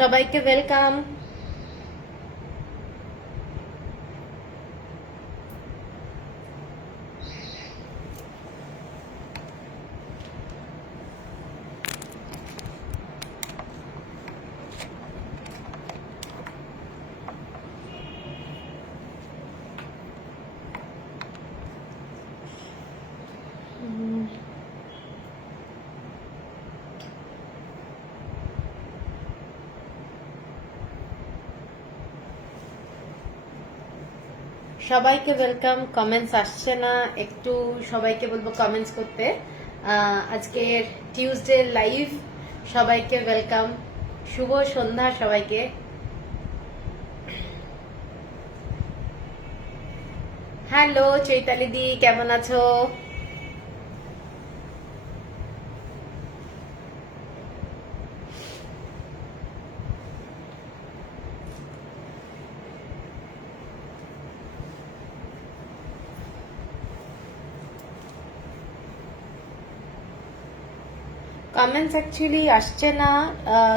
সবাইকে ওয়েলকাম। সবাইকে welcome. Comments আসছে না, একটু সবাইকে বলবো কমেন্টস করতে। আজকের টিউসডে লাইভ, সবাইকে ওয়েলকাম, শুভ সন্ধ্যা সবাইকে। হ্যালো চৈতালি দি, কেমন আছো? কমেন্টস অ্যাকচুয়ালি আসছে না।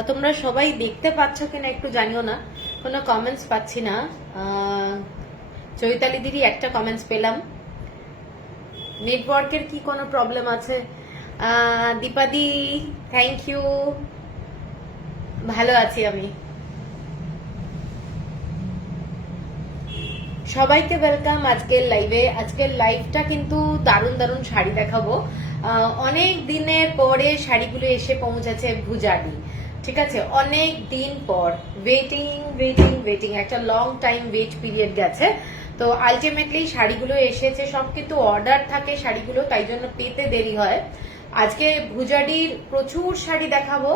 তোমরা সবাই দেখতে পাচ্ছ কিনা একটু জানিও না, কোনো কমেন্টস পাচ্ছি না। চৈতালি দিদি একটা কমেন্টস পেলাম। নেটওয়ার্কের কি কোনো প্রবলেম আছে? দীপাদি থ্যাংক ইউ, ভালো আছি আমি। সবাইকে ওয়েলকাম আজকের লাইভে। আজকের লাইভটা কিন্তু দারুণ দারুণ শাড়ি দেখাবো। অনেক দিনের পরে শাড়িগুলো এসে পৌঁছেছে ভুজাডি, ঠিক আছে? অনেক দিন পর ওয়েটিং ওয়েটিং ওয়েটিং, একটা লং টাইম ওয়েট পিরিয়ড গেছে। তো আলটিমেটলি শাড়িগুলো এসেছে, সব কিন্তু অর্ডার থাকে শাড়িগুলো, তাই জন্য পেতে দেরি হয়। আজকে ভুজাডির প্রচুর শাড়ি দেখাবো,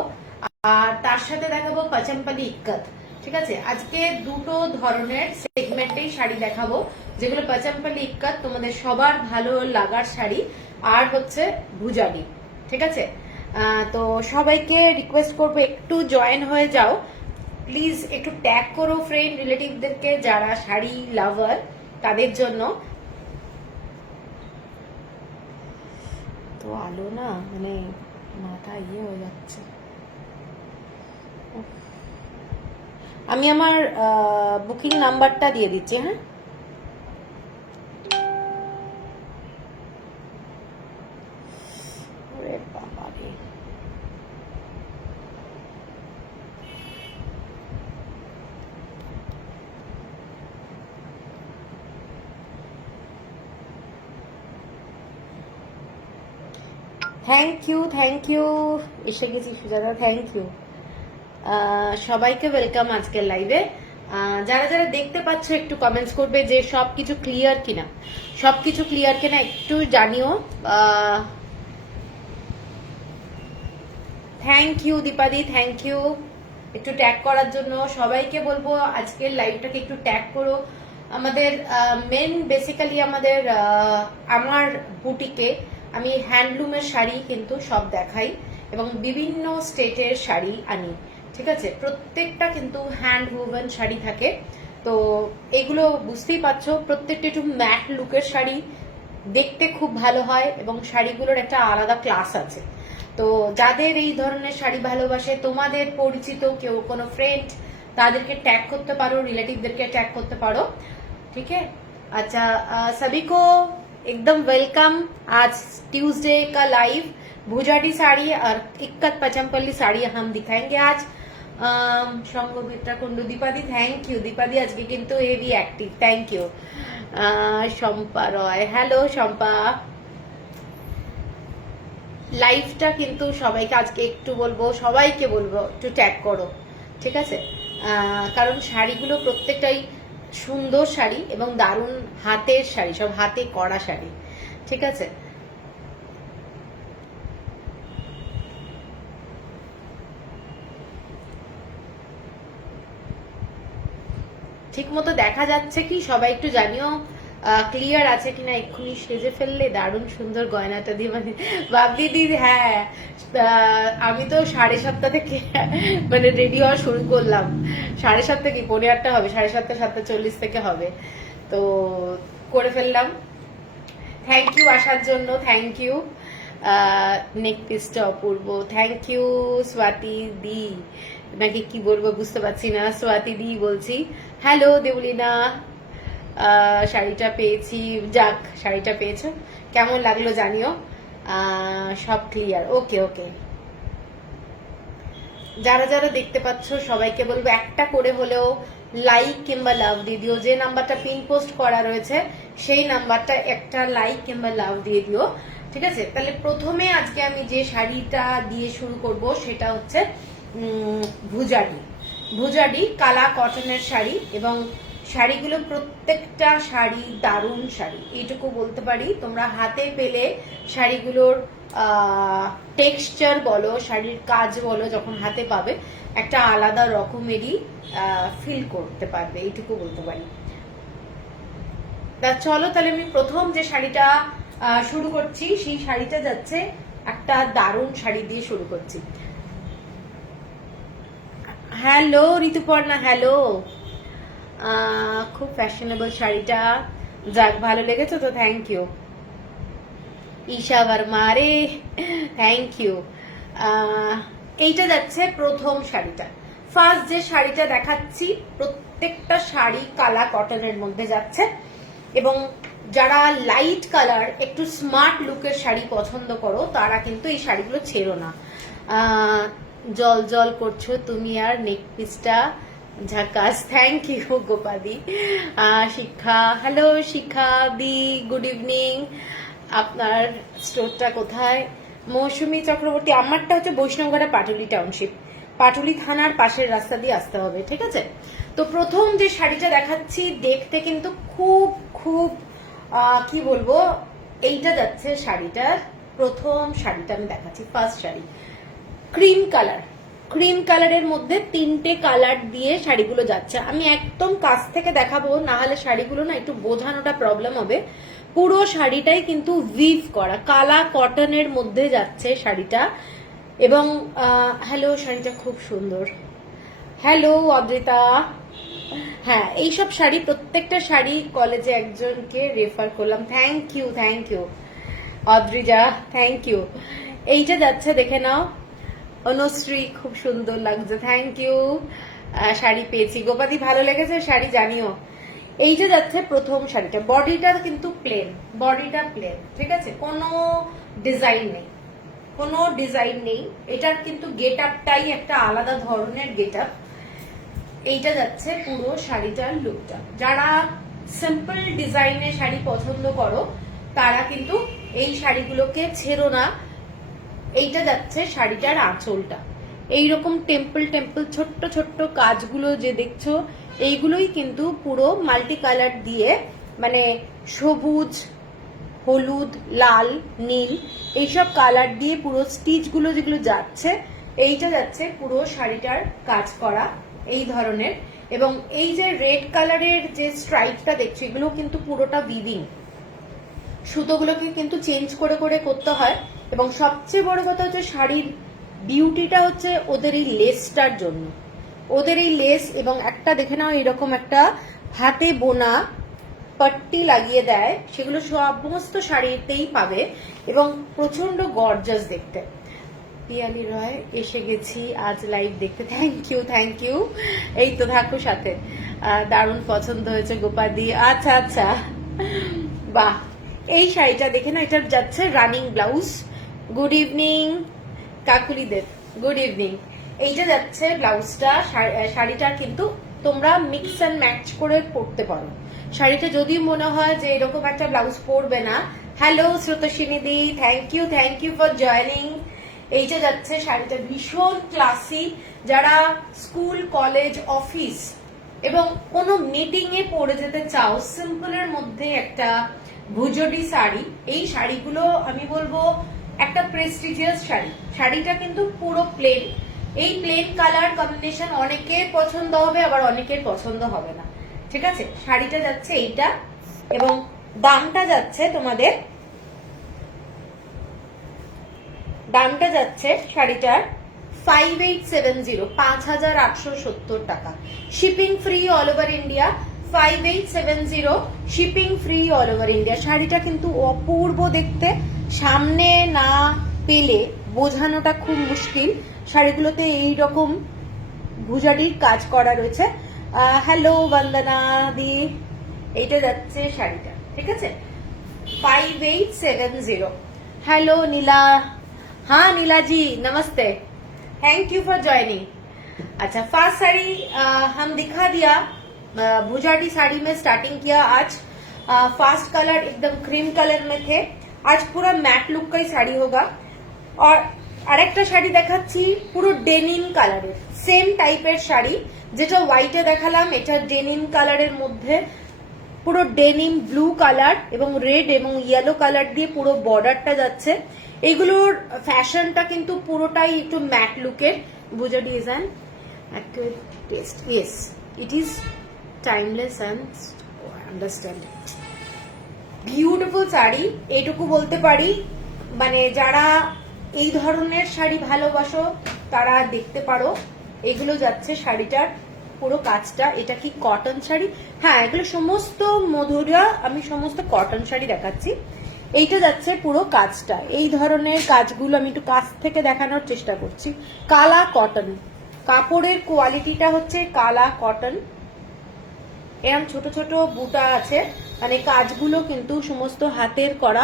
আর তার সাথে দেখাবো পাচমপালি ইক্কত, ঠিক আছে? আজকে দুটো ধরনের সেগমেন্টেই শাড়ি দেখাবো, যেগুলো পাচমপালি ইক্কত তোমাদের সবার ভালো লাগার শাড়ি, আর হচ্ছে ভুজাডি, ঠিক আছে? তো সবাইকে রিকোয়েস্ট করবো একটু জয়েন হয়ে যাও প্লিজ, একটু ট্যাগ করো ফ্রেন্ড রিলেটিভদেরকে যারা শাড়ি লাভার, তাদের জন্য। তো আলো না, মানে মাথা ইয়ে হয়ে যাচ্ছে। আমি আমার বুকিং নাম্বারটা দিয়ে দিচ্ছি, হ্যাঁ? ওরে বাবা রে, থ্যাংক ইউ, এসে গেছি সুজাতা, থ্যাংক ইউ। সবাইকে ওয়েলকাম আজকের লাইভে। যারা যারা দেখতে পাচ্ছ একটু কমেন্টস করবে যে সবকিছু ক্লিয়ার কিনা, সবকিছু ক্লিয়ার কিনা একটু জানিও। থ্যাংক ইউ দীপাদি, থ্যাংক ইউ একটু ট্যাগ করার জন্য। সবাইকে বলবো আজকের লাইভটাকে একটু ট্যাগ করো। আমাদের মেন বেসিক্যালি আমাদের আমার বুটিকে আমি হ্যান্ডলুমের শাড়ি কিন্তু সব দেখাই, এবং বিভিন্ন স্টেটের শাড়ি আনি, ঠিক আছে? প্রত্যেকটা কিন্তু হ্যান্ড ওভেন শাড়ি থাকে। তো এগুলো বুঝতেই পারছো, প্রত্যেকটা একটু ম্যাট লুকের শাড়ি, দেখতে খুব ভালো হয় এবং শাড়িগুলোর একটা আলাদা ক্লাস আছে। তো যাদের এই ধরনের শাড়ি ভালোবাসে, তোমাদের পরিচিত কেউ, কোনো ফ্রেন্ড, তাদেরকে ট্যাগ করতে পারো, রিলেটিভদেরকে ট্যাগ করতে পারো, ठीक है? अच्छा, सभी को एकदम वेलकम। आज ट्यूसडे का लाइव भुजाडी साड़ी और इक्कत पचमपल्ली साड़ी हम दिखाएंगे आज। Sanghamitra Kundu, Dipadi thank you. दीपादी आज के किंतु heavy active, thank you. Shampa Roy, hello Shampa. লাইভটা কিন্তু সবাইকে আজকে একটু বলবো, সবাইকে বলবো একটু ট্যাগ করো, ঠিক আছে? কারণ শাড়িগুলো প্রত্যেকটাই সুন্দর শাড়ি এবং দারুণ হাতের শাড়ি, সব হাতে করা শাড়ি, ঠিক আছে? ঠিক মতো দেখা যাচ্ছে কি সবাই একটু জানিও, ক্লিয়ার আছে কিনা। এক্ষুনি সেজে ফেললে দারুণ সুন্দর গয়নাটা দিয়ে, মানে বাবলি দিদি, হ্যাঁ আমি তো 7:30 থেকে মানে রেডি হওয়া শুরু করলাম। 7:30 থেকে 7:45 হবে, 7:30 7:40 থেকে হবে, তো করে ফেললাম। থ্যাংক ইউ আসার জন্য, থ্যাংক ইউ। নেক পিসটা অপূর্ব, থ্যাংক ইউ স্বাতি দি, নাকি কি বলবো বুঝতে পারছি না। সোয়াতি দি বলছি, হ্যালো দেবলিনা, শাড়িটা পেয়েছি, যাক শাড়িটা পেয়েছো, কেমন লাগলো জানিও। সব ক্লিয়ার, ওকে ওকে। যারা যারা দেখতে পাচ্ছ সবাইকে বলবো একটা করে হলেও লাইক কিংবা লাভ দিয়ে দিও। যে নাম্বারটা পিন পোস্ট করা রয়েছে সেই নাম্বারটা একটা লাইক কিংবা লাভ দিয়ে দিও, ঠিক আছে? তাহলে প্রথমে আজকে আমি যে শাড়িটা দিয়ে শুরু করব সেটা হচ্ছে ভুজাডি। ভুজাডি কালা কটনের শাড়ি, এবং শাড়িগুলো প্রত্যেকটা শাড়ি দারুণ শাড়ি, এইটুকু বলতে পারি। তোমরা হাতে পেলে শাড়িগুলোর টেক্সচার বলো, শাড়ির কাজ বলো, যখন হাতে পাবে একটা আলাদা রকমেরই ফিল করতে পারবে, এইটুকু বলতে পারি। তা চলো তাহলে আমি প্রথম যে শাড়িটা শুরু করছি সেই শাড়িটা যাচ্ছে একটা দারুণ শাড়ি দিয়ে শুরু করছি। Hello Rituparna, hello. খুব ফ্যাশনেবল শাড়িটা, যাক ভালো লেগেছে তো, থ্যাংক ইউ। ঈশা বর্মা, রে থ্যাংক ইউ। এইটা যাচ্ছে প্রথম শাড়িটা। ফার্স্ট যে শাড়িটা দেখাচ্ছি প্রত্যেকটা শাড়ি কালা কটনের মধ্যে যাচ্ছে, এবং যারা লাইট কালার একটু স্মার্ট লুকের শাড়ি পছন্দ করো তারা কিন্তু এই শাড়িগুলো ছেড়ো না। জল জল করছো তুমি, আর নেক পিসটা ঝাকাস, থ্যাংক ইউ গোপাদি। শিক্ষা, হ্যালো শিক্ষা দি, গুড ইভিনিং। আপনার স্টোরটা কোথায়? মৌসুমী চক্রবর্তী, আমারটা হচ্ছে বৈষ্ণবঘাটা পাটুলি টাউনশিপ, পাটুলি থানার পাশের রাস্তা দিয়ে আসতে হবে, ঠিক আছে? তো প্রথম যে শাড়িটা দেখাচ্ছি দেখতে কিন্তু খুব খুব কি বলবো, এইটা যাচ্ছে শাড়িটার প্রথম শাড়িটা আমি দেখাচ্ছি, first sari cream colour. Cream কালারের মধ্যে তিনটে কালার দিয়ে শাড়িগুলো যাচ্ছে। আমি একদম কাছ থেকে দেখাবো, না হলে শাড়িগুলো না একটু বোঝানোটা প্রবলেম হবে। পুরো শাড়িটাই কিন্তু উইভ করা, কালা কটনের মধ্যে যাচ্ছে শাড়িটা। এবং হ্যালো, শাড়িটা খুব সুন্দর। হ্যালো অদ্রিতা। হ্যাঁ, এইসব শাড়ি প্রত্যেকটা শাড়ি কলেজে একজনকে রেফার করলাম, thank you thank you Adrija, thank you. এইটা যাচ্ছে দেখে নাও, অনুশ্রী খুব সুন্দর লাগছে, থ্যাংক ইউ। শাড়ি পেয়েছি গোপাদি, ভালো লেগেছে শাড়ি জানিও। এইটা যাচ্ছে প্রথম শাড়িটা। বডিটা কিন্তু প্লেন, বডিটা প্লেন, ঠিক আছে, কোনো ডিজাইন নেই, কোনো ডিজাইন নেই। এটার কিন্তু গেট আপটাই একটা আলাদা ধরনের গেট আপ। এইটা যাচ্ছে পুরো শাড়িটার লুকটা। যারা সিম্পল ডিজাইনের শাড়ি পছন্দ করো তারা কিন্তু এই শাড়িগুলোকে ছেড়ো না। এইটা যাচ্ছে শাড়িটার আঁচলটা, এইরকম টেম্পল টেম্পল ছোট্ট ছোট্ট কাজগুলো যে দেখছো এইগুলোই কিন্তু পুরো মাল্টি কালার দিয়ে, মানে সবুজ, হলুদ, লাল, নীল এইসব কালার দিয়ে পুরো স্টিচগুলো যেগুলো যাচ্ছে, এইটা যাচ্ছে পুরো শাড়িটার কাজ করা এই ধরনের। এবং এই যে রেড কালারের যে স্ট্রাইপটা দেখছো এগুলো কিন্তু পুরোটা উইভিং, সুতোগুলোকে কিন্তু চেঞ্জ করে করে করতে হয়। এবং সবচেয়ে বড় কথা হচ্ছে শাড়ির বিউটিটা হচ্ছে ওদের এই লেসটার জন্য, ওদের এই লেস। এবং একটা দেখে নাও এরকম একটা হাতে বোনা পট্টি লাগিয়ে দেয়, সেগুলো সমস্ত শাড়িতেই পাবে এবং প্রচন্ড গর্জাস দেখতে। পিয়ালি রয়, এসে গেছি আজ লাইভ দেখতে, থ্যাংক ইউ থ্যাংক ইউ। এই তো থাকো সাথে, দারুণ পছন্দ হয়েছে গোপাদি, আচ্ছা আচ্ছা বাহ। এই শাড়িটা দেখে না, এটা যাচ্ছে running blouse. Good evening Kakuli Deb, good evening. এইটা যাচ্ছে ব্লাউজটা। শাড়িটা কিন্তু তোমরা মিক্স অ্যান্ড ম্যাচ করে পরতে পারো। শাড়িটা যদি মনে হয় যে এরকম একটা ব্লাউজ পরবে না, hello Srotoshini di, thank you for joining. এইটা যাচ্ছে শাড়িটা ভীষণ ক্লাসি। যারা স্কুল, কলেজ, অফিস এবং কোনো মিটিং এ পরে যেতে চাও, সিম্পলের মধ্যে একটা ভুজডি শাড়ি, এই শাড়িগুলো আমি বলবো একটা প্রেস্টিজিয়াস শাড়ি। শাড়িটা কিন্তু পুরো প্লেন, এই প্লেন কালার কম্বিনেশন অনেকের পছন্দ হবে, আবার অনেকের পছন্দ হবে না, ঠিক আছে? শাড়িটা যাচ্ছে এইটা, এবং দামটা যাচ্ছে তোমাদের, দামটা যাচ্ছে শাড়িটার 5870, 5870 টাকা। Shipping free all over India, 5870 shipping free all over India. শাড়িটা কিন্তু অপূর্ব দেখতে, সামনে না পেলে বোঝানোটা খুব মুশকিল। শাড়িগুলোতে এইরকম ভুজাডির কাজ করা রয়েছে। হ্যালো বন্দনা দি, এইটা যাচ্ছে শাড়িটা, ঠিক আছে 5870। हेलो नीला, हाँ नीला जी नमस्ते, थैंक यू फॉर ज्वाइनिंग। अच्छा फर्स्ट साड़ी हम दिखा दिया, भुजाडी साड़ी में स्टार्टिंग किया आज। फास्ट कलर एकदम क्रीम कलर में थे, आज पूरा मैट लुक का ही साड़ी होगा। और আরেকটা শাড়ি দেখাচ্ছি পুরো ডেনিম কালারের, সেম টাইপের শাড়ি, যেটা হোয়াইটে দেখালাম এটা ডেনিম কালারের মধ্যে পুরো ডেনিম ব্লু কালার এবং রেড এবং ইয়েলো কালার দিয়ে পুরো বর্ডারটা যাচ্ছে। এগুলোর ফ্যাশনটা কিন্তু পুরোটাই একটু ম্যাট লুকের। বুঝা design test, yes it is timeless and understand beautiful sari, এইটুকু বলতে পারি। মানে যারা এই ধরনের শাড়ি ভালোবাসো তারা দেখতে পারো। এগুলো যাচ্ছে শাড়িটার পুরো কাজটা। এটা কি কটন শাড়ি? হ্যাঁ, এগুলো সমস্ত মধুরা আমি সমস্ত কটন শাড়ি দেখাচ্ছি। এইটা যাচ্ছে পুরো কাজটা, এই ধরনের কাজগুলো আমি একটু কাছ থেকে দেখানোর চেষ্টা করছি। কালা কটন, কাপড়ের কোয়ালিটিটা হচ্ছে কালা কটন, এরকম ছোট ছোট বুটা আছে, মানে কাজগুলো কিন্তু সমস্ত হাতের করা,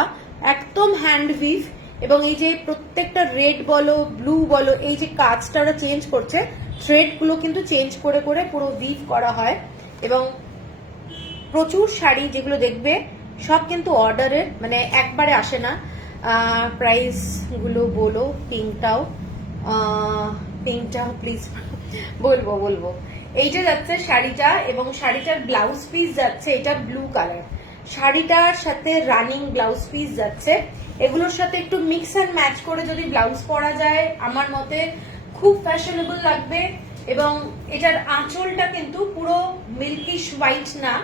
একদম হ্যান্ড উইভ। এবং এই যে প্রত্যেকটা রেড বলো ব্লু বলো, এই যে কাজটা ওরা চেঞ্জ করছে, থ্রেড গুলো কিন্তু চেঞ্জ করে করে পুরো উইভ করা হয়। এবং প্রচুর শাড়ি যেগুলো দেখবে সব কিন্তু অর্ডারের, মানে একবারে আসে না। প্রাইস গুলো বলো, পিঙ্কটাও প্লিজ বলবো। এইটা যাচ্ছে শাড়িটা, এবং শাড়িটার ব্লাউজ পিস যাচ্ছে এটা ব্লু কালার, শাড়িটার সাথে রানিং ব্লাউজ পিস যাচ্ছে। এগুলোর সাথে একটু মিক্স অ্যান্ড ম্যাচ করে যদি ব্লাউজ পরা যায় আমার মতে খুব ফ্যাশনেবল লাগবে। এবং এটার আঁচলটা কিন্তু পুরো মিল্কিশ হোয়াইট না,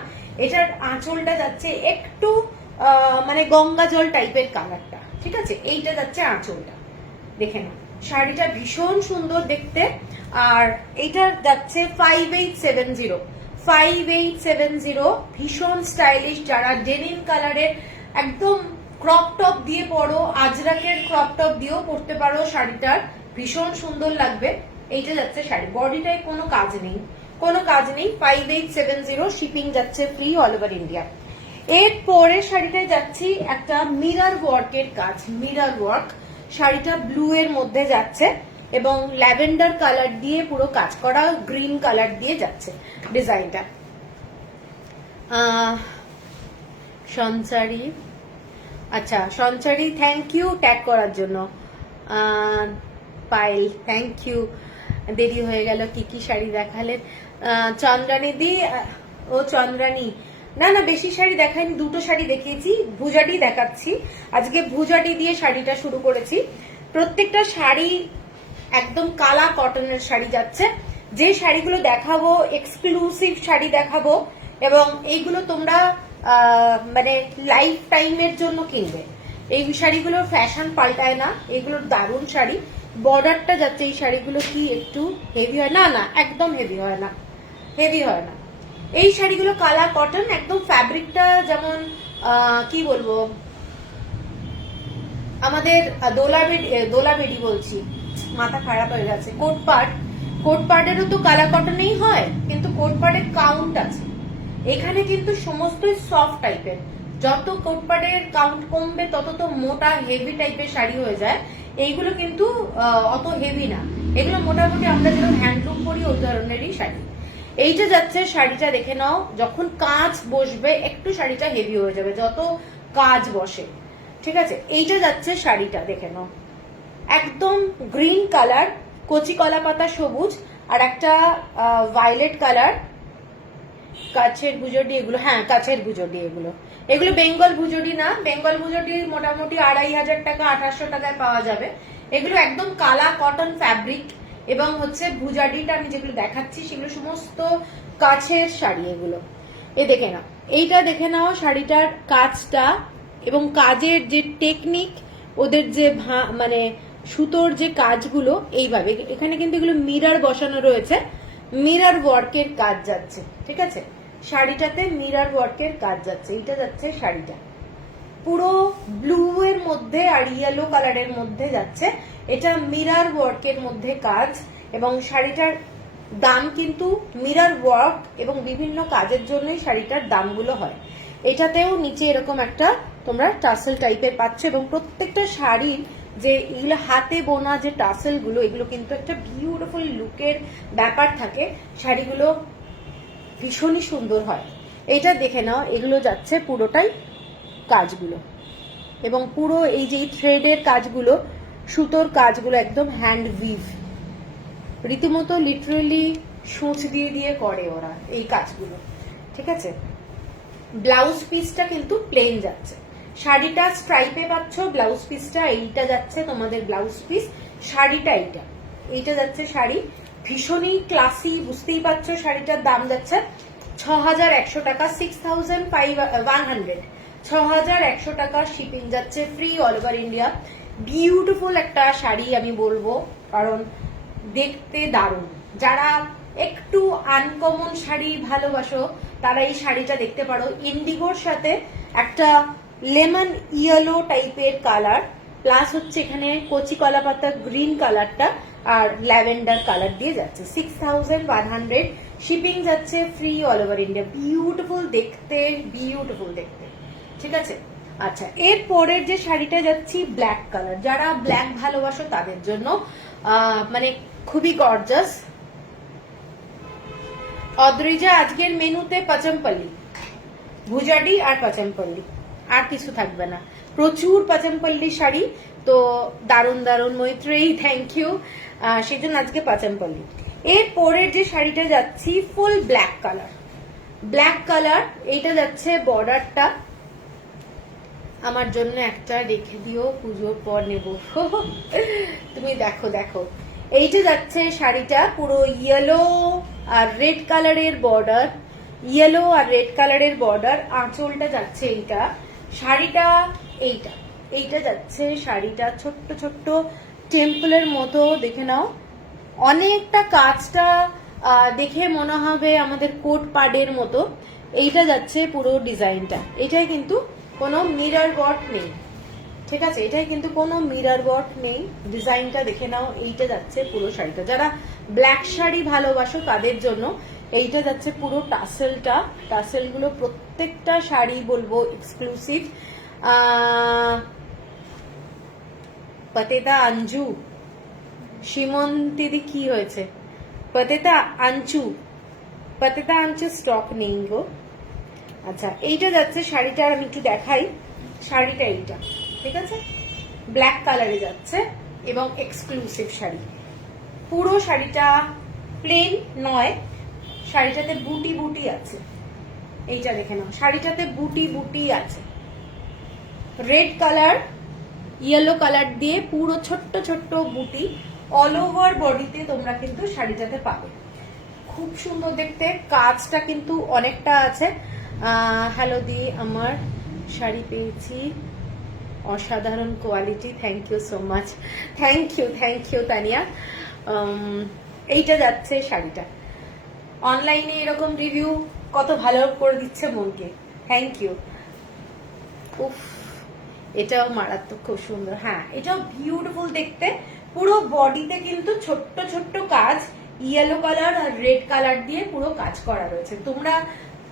এটার আঁচলটা যাচ্ছে একটু মানে গঙ্গা জল টাইপের কালারটা, ঠিক আছে। এইটা যাচ্ছে আঁচলটা, দেখে নাও। শাড়িটা ভীষণ সুন্দর দেখতে। আর এইটা যাচ্ছে 5870, ভীষণ স্টাইলিশ। যারা ডেনিম কালারের একদম ক্রপ টপ দিয়ে পরো, আজরাকের ক্রপ টপ দিয়েও পরতে পারো, শাড়িটার ভীষণ সুন্দর লাগবে। এইটা যাচ্ছে শাড়ি, বডিটায় কোনো কাজ নেই, 5870, শিপিং যাচ্ছে ফ্রি অল ওভার ইন্ডিয়া। এর পরে শাড়িটায় যাচ্ছি একটা মিরর ওয়ার্কের কাজ, মিরর ওয়ার্ক। শাড়িটা ব্লু এর মধ্যে যাচ্ছে এবং ল্যাভেন্ডার কালার দিয়ে পুরো কাজ করা, গ্রিন কালার দিয়ে যাচ্ছে ডিজাইনটা। সঞ্চারী, আচ্ছা সঞ্চারী থ্যাংক ইউ ট্যাগ করার জন্য। পাইল থ্যাংক ইউ, দেরি হয়ে গেল, কি কি শাড়ি দেখালেন। চন্দ্রানী দি, ও চন্দ্রানী, না না বেশি শাড়ি দেখাইনি, দুটো শাড়ি দেখিয়েছি, ভুজাডি দেখাচ্ছি আজকে। ভুজাডি দিয়ে শাড়িটা শুরু করেছি। প্রত্যেকটা শাড়ি একদম কালা কটনের শাড়ি যাচ্ছে। যে শাড়িগুলো দেখাবো এক্সক্লুসিভ শাড়ি দেখাবো, এবং এইগুলো তোমরা মানে লাইফ টাইমের জন্য কিনবে। এই শাড়িগুলোর ফ্যাশন পাল্টায় না, এগুলোর দারুণ শাড়ি। বর্ডারটা যাচ্ছে, এই শাড়িগুলো কি একটু হেভি হয়? না না, একদম হেভি হয় না, এই শাড়িগুলো কালা কটন, একদম ফ্যাব্রিকটা যেমন কি বলবো, আমাদের দোলাবেড়ি বলছি, মাথা খারাপ হয়ে গেছে, কোটপাটেরও তো কালা কটনেই হয়, কিন্তু কোটপাটের কাউন্ট আছে, এখানে কিন্তু সমস্তই সফট টাইপের। যত কোটপাটের কাউন্ট কমবে তত তো মোটা হেভি টাইপের শাড়ি হয়ে যায়। এইগুলো কিন্তু অত হেভি না, এগুলো মোটামুটি আমরা যেরকম হ্যান্ডলুম করি ওই ধরনেরই শাড়ি। এইটা যাচ্ছে শাড়িটা, দেখে নাও। যখন কাজ বসবে একটু শাড়িটা হেভি হয়ে যাবে যত কাজ বসে, ঠিক আছে। এইটা যাচ্ছে শাড়িটা, দেখে নাও, একদম গ্রিন কালার, কচি কলা পাতা সবুজ, আর একটা ভায়োলেট কালার। কাছের ভুজডি এগুলো, হ্যাঁ কাছের ভুজডি এগুলো বেঙ্গল ভুজডি না, বেঙ্গল ভুজডি মোটামুটি 2500 টাকা 2800 টাকায় পাওয়া যাবে। এগুলো একদম কালা কটন ফ্যাব্রিক, এবং হচ্ছে ভুজাডিটা আমি যেগুলো দেখাচ্ছি সেগুলো সমস্ত কাছের শাড়ি। এগুলো দেখে নাও, এইটা দেখে নাও শাড়িটার কাজটা এবং কাজের যে টেকনিক, ওদের যে মানে সুতোর যে কাজগুলো এইভাবে। এখানে কিন্তু এগুলো মিরর বসানো রয়েছে, মিরর ওয়ার্কের কাজ যাচ্ছে, ঠিক আছে। শাড়িটাতে মিরর ওয়ার্কের কাজ যাচ্ছে। এইটা যাচ্ছে শাড়িটা পুরো ব্লু এর মধ্যে আর ইয়েলো কালারের মধ্যে যাচ্ছে, এটা মিরর ওয়ার্কের মধ্যে কাজ। এবং শাড়িটার দাম কিন্তু মিরর ওয়ার্ক এবং বিভিন্ন কাজের জন্যই শাড়িটার দামগুলো হয়। এটাতেও নিচে এরকম একটা তোমরা টাসেল টাইপের পাচ্ছ এবং প্রত্যেকটা শাড়ির যে এগুলো হাতে বোনা যে টাসেল গুলো, এগুলো কিন্তু একটা বিউটিফুল লুকের ব্যাপার থাকে, শাড়িগুলো ভীষণই সুন্দর হয়। এটা দেখে নাও, এগুলো যাচ্ছে পুরোটাই কাজগুলো এবং পুরো এই যে থ্রেডের কাজগুলো, সুতোর কাজগুলো একদম হ্যান্ড উইভ, রীতিমতো লিটারালি সূচ দিয়ে দিয়ে করে ওরা এই কাজগুলো, ঠিক আছে। ব্লাউজ পিসটা কিন্তু প্লেন যাচ্ছে, শাড়িটা স্ট্রাইপে পাচ্ছ, ব্লাউজ পিসটা এইটা যাচ্ছে তোমাদের ব্লাউজ পিস, শাড়িটা এইটা যাচ্ছে শাড়ি, ভীষণই ক্লাসি, বুঝতেই পারছো। শাড়িটার দাম যাচ্ছে 6100 টাকা, 6100, 6100 টাকা শিপিং যাচ্ছে free all over India. Beautiful একটা শাড়ি আমি বলবো, কারণ দেখতে দারুণ। যারা একটু আনকমন শাড়ি ভালোবাসো তারা এই শাড়িটা দেখতে পারো। ইন্ডিগোর সাথে একটা লেমন ইয়েলো টাইপের কালার, প্লাস হচ্ছে এখানে কচি কলা পাতা গ্রিন কালারটা আর ল্যাভেন্ডার কালার দিয়ে যাচ্ছে। 6100 শিপিং যাচ্ছে free all over India. Beautiful দেখতে, বিউটিফুল দেখতে, ঠিক আছে। আচ্ছা, এর পরের যে শাড়িটা যাচ্ছি ব্ল্যাক কালার, যারা ব্ল্যাক ভালোবাসো তাদের জন্য মানে খুবই গর্জাস। অদ্রিজা আজকের মেনুতে পাচমপল্লি, ভুজাডি আর পাচমপল্লি, আর কিছু থাকবে না। প্রচুর পাচমপল্লি শাড়ি, তো দারুণ দারুণ মৈত্রেয়ী, থ্যাংক ইউ। সেজন্য আজকে পাচমপল্লি। এর পরের যে শাড়িটা যাচ্ছি full black colour, black colour, এইটা যাচ্ছে বর্ডারটা আমার জন্য একটা রেখে দিও, পুজোর পর নেব। তুমি দেখো দেখো, এইটা যাচ্ছে শাড়িটা পুরো ইয়েলো আর রেড কালারের বর্ডার, ইয়েলো আর রেড কালারের বর্ডার, আঁচলটা যাচ্ছে এইটা, শাড়িটা এইটা যাচ্ছে শাড়িটা ছোট্ট ছোট্ট টেম্পলের মতো, দেখে নাও অনেকটা, কাজটা দেখে মনে হবে আমাদের কোট পাড়ের মতো। এইটা যাচ্ছে পুরো ডিজাইনটা, এটাই কিন্তু কোনো মিরর ওয়ার্ক নেই, ঠিক আছে, এটাই কিন্তু কোনো মিরর ওয়ার্ক নেই। ডিজাইনটা দেখে নাও, এইটা যাচ্ছে পুরো শাড়িটা। যারা ব্ল্যাক শাড়ি ভালোবাসো তাদের জন্য এইটা যাচ্ছে পুরো টাসেলটা, টাসেলগুলো প্রত্যেকটা শাড়ি বলবো এক্সক্লুসিভ। পতেতা আঞ্জু, সীমন্তিদি কি হয়েছে? পতেতা আঞ্চু, পতেতা আঞ্চু স্টক নেই গো। আচ্ছা, এইটা যাচ্ছে শাড়িটা, আমি একটু দেখাই শাড়িটা, এইটা ঠিক আছে, ব্ল্যাক কালারে যাচ্ছে এবং এক্সক্লুসিভ শাড়ি। পুরো শাড়িটা প্লেন নয়, শাড়িটাতে বুটি বুটি আছে, এইটা দেখে নাও, শাড়িটাতে বুটি বুটি আছে, রেড কালার ইয়েলো কালার দিয়ে পুরো ছোট্ট ছোট্ট বুটি অল ওভার বডিতে তোমরা কিন্তু শাড়িটাতে পাবে। খুব সুন্দর দেখতে, কাজটা কিন্তু অনেকটা আছে। হ্যালো দি, আমার শাড়ি পেয়েছি, অসাধারণ quality, thank you so much, thank you Tania. এইটা যাচ্ছে শাড়িটা, অনলাইনে এরকম রিভিউ কত ভালো করে দিচ্ছে মনকে, থ্যাংক ইউ। উফ, এটাও মারাত্মক, খুব সুন্দর। হ্যাঁ, এটাও বিউটিফুল দেখতে, পুরো বডিতে কিন্তু ছোট্ট ছোট্ট কাজ, ইয়েলো কালার আর রেড কালার দিয়ে পুরো কাজ করা রয়েছে। তোমরা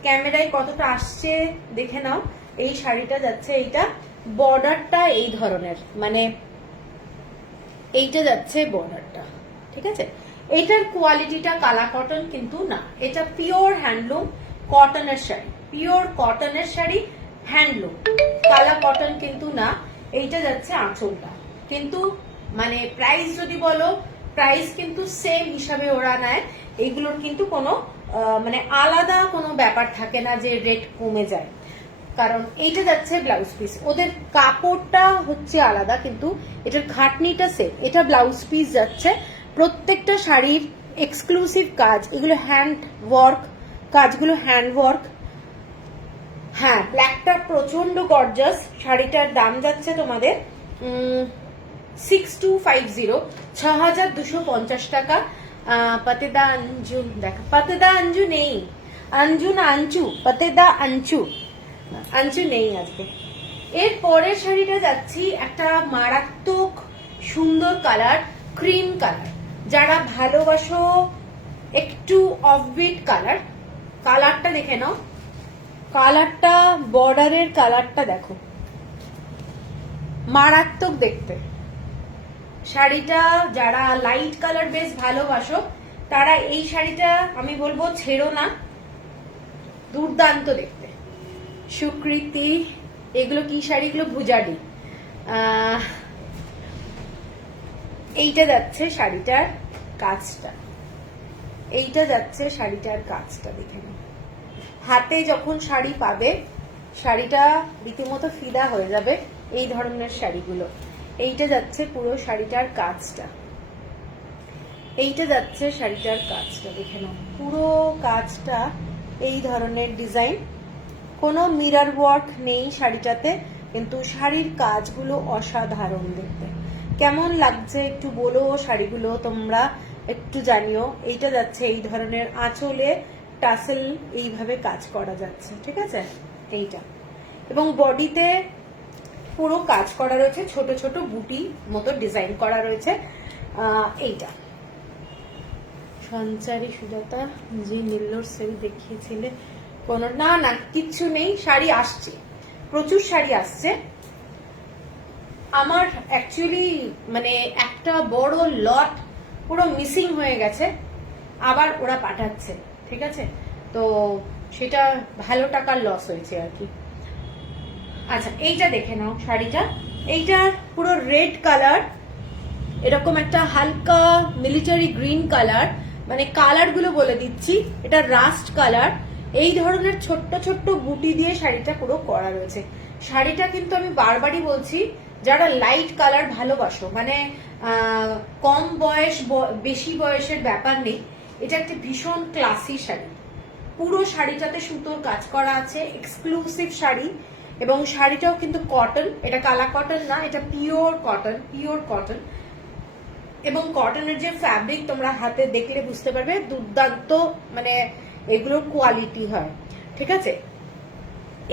ক্যামেরায় কতটা আসছে দেখে নাও। এই শাড়িটা যাচ্ছে, এইটা বর্ডারটা এই ধরনের, মানে এইটা যাচ্ছে বর্ডারটা, ঠিক আছে। এটার কোয়ালিটিটা কালা কটন কিন্তু না, এটা পিওর হ্যান্ডলুম কটনের শাড়ি, পিওর কটনের শাড়ি, হ্যান্ডলুম, কালা কটন কিন্তু না। এইটা যাচ্ছে আঁচলটা, কিন্তু মানে প্রাইস যদি বলো, প্রাইস কিন্তু সেম হিসাবে ওরা নেয়। এইগুলোর কিন্তু কোনো মানে আলাদা কোনো ব্যাপার থাকে না যে রেট কমে যায়, কারণ এইটা যাচ্ছে ব্লাউজ পিস, ওদের কাপড়টা হচ্ছে আলাদা কিন্তু এটার খাটনিটা সেম। এটা ব্লাউজ পিস যাচ্ছে, প্রত্যেকটা শাড়ির এক্সক্লুসিভ কাজ, এগুলো হ্যান্ড ওয়ার্ক, কাজগুলো হ্যান্ড ওয়ার্ক। হ্যাঁ, ব্ল্যাকটা প্রচন্ড গর্জাস। শাড়িটার দাম যাচ্ছে তোমাদের 6250, 6250 টাকা। পতেদা আঞ্জু, দেখা পতেদা আঞ্জু নেই, আঞ্জু না আঞ্চু, পতেদা আঞ্চু, আঞ্চু নেই আজকে। এর পরের শাড়িটা যাচ্ছি একটা মারাত্মক সুন্দর কালার, ক্রিম কালার। যারা ভালোবাসো একটু অফবিট কালার। কালারটা দেখে নাও, কালারটা, বর্ডারের কালারটা দেখো, মারাত্মক দেখতে। শাড়িটা যারা লাইট কালার বেশ ভালোবাসো তারা এই শাড়িটা আমি বলবো ছেড়ো না, দুর্দান্ত দেখতে। সুকৃতি, এগুলো কি শাড়িগুলো? ভুজাডি। এইটা যাচ্ছে শাড়িটার কাজটা, এইটা যাচ্ছে শাড়িটার কাজটা দেখে নাও। হাতে যখন শাড়ি পাবে শাড়িটা রীতিমতো ফিদা হয়ে যাবে এই ধরনের শাড়িগুলো। এইটা যাচ্ছে পুরো শাড়িটার কাজটা, এইটা যাচ্ছে শাড়িটার কাজটা দেখে নাও, পুরো কাজটা এই ধরনের ডিজাইন। কোনো মিরর ওয়ার্ক নেই শাড়িটাতে, কিন্তু শাড়ির কাজগুলো অসাধারণ দেখতে। কেমন লাগছে একটু বলো শাড়িগুলো তোমরা, একটু জানিও। এইটা যাচ্ছে এই ধরনের আঁচলে টাসেল এইভাবে কাজ করা যাচ্ছে, ঠিক আছে এইটা। এবং বডিতে পুরো কাজ করা রয়েছে, ছোট ছোট বুটি মতো ডিজাইন করা রয়েছে। এইটা সঞ্চারী সুজাতা, যে নীল্লোর সেল দেখিয়েছিলে কোন? না না, কিচ্ছু নেই, শাড়ি আসছে, প্রচুর শাড়ি আসছে। আমার অ্যাকচুয়ালি মানে একটা বড় লট পুরো মিসিং হয়ে গেছে, আবার ওরা পাঠাচ্ছে, ঠিক আছে, তো সেটা ভালো টাকার লস হয়েছে আর কি। আচ্ছা এইটা দেখে নাও শাড়িটা, এইটার পুরো রেড কালার, এরকম একটা হালকা মিলিটারি গ্রিন কালার, মানে কালার গুলো বলে দিচ্ছি, এটা রাস্ট কালার। এই ধরনের ছোট্ট ছোট্ট বুটি দিয়ে শাড়িটা পুরো করা রয়েছে। শাড়িটা কিন্তু আমি বারবারই বলছি, যারা লাইট কালার ভালোবাসো, মানে কম বয়স বেশি বয়সের ব্যাপার নেই, এটা একটা ভীষণ ক্লাসি শাড়ি। পুরো শাড়িটাতে সুতোর কাজ করা আছে, এক্সক্লুসিভ শাড়ি। এবং শাড়িটাও কিন্তু কটন, এটা কালা কটন না, এটা পিওর কটন, পিওর কটন। এবং কটনের যে ফ্যাব্রিক তোমরা হাতে দেখলে বুঝতে পারবে, দুর্দান্ত, মানে এগুলোর কোয়ালিটি হয়, ঠিক আছে।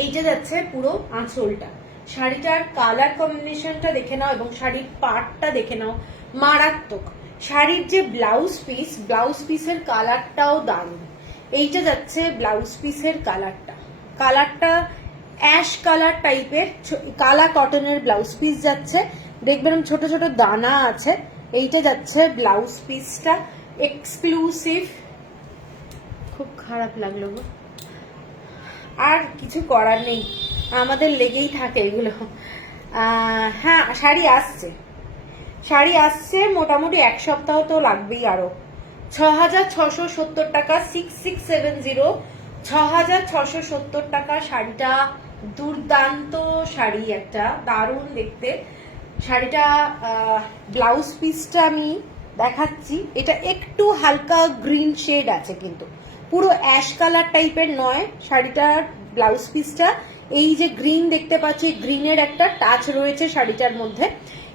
এইটা যাচ্ছে পুরো আঁচলটা, শাড়িটার কালার কম্বিনেশনটা দেখে নাও এবং শাড়ির পাটটা দেখে নাও, মারাত্মক। শাড়ির যে ব্লাউজ পিস, ব্লাউজ পিসের কালারটাও দারুণ। এইটা যাচ্ছে ব্লাউজ পিসের কালারটা, কালারটা অ্যাশ কালার টাইপের, কালা কটনের ব্লাউজ পিস যাচ্ছে, দেখবেন ছোট ছোট দানা আছে। এইটা যাচ্ছে ব্লাউজ পিসটা, এক্সক্লুসিভ। খুব খারাপ লাগলো গো, আর কিছু করার নেই, আমাদের লেগেই থাকে এগুলো। হ্যাঁ শাড়ি আসছে, শাড়ি আসছে, মোটামুটি এক সপ্তাহ তো লাগবেই আরো। 6,670 টাকা, 6670, 6,670 টাকা শাড়িটা। দুর্দান্ত শাড়ি, একটা দারুণ দেখতে শাড়িটা। ব্লাউজ পিসটা আমি দেখাচ্ছি, এটা একটু হালকা গ্রিন শেড আছে, কিন্তু পুরো অ্যাশ কালার টাইপের নয় শাড়িটার ব্লাউজ পিসটা। এই যে গ্রিন দেখতে পাচ্ছি, গ্রিনের একটা টাচ রয়েছে শাড়িটার মধ্যে।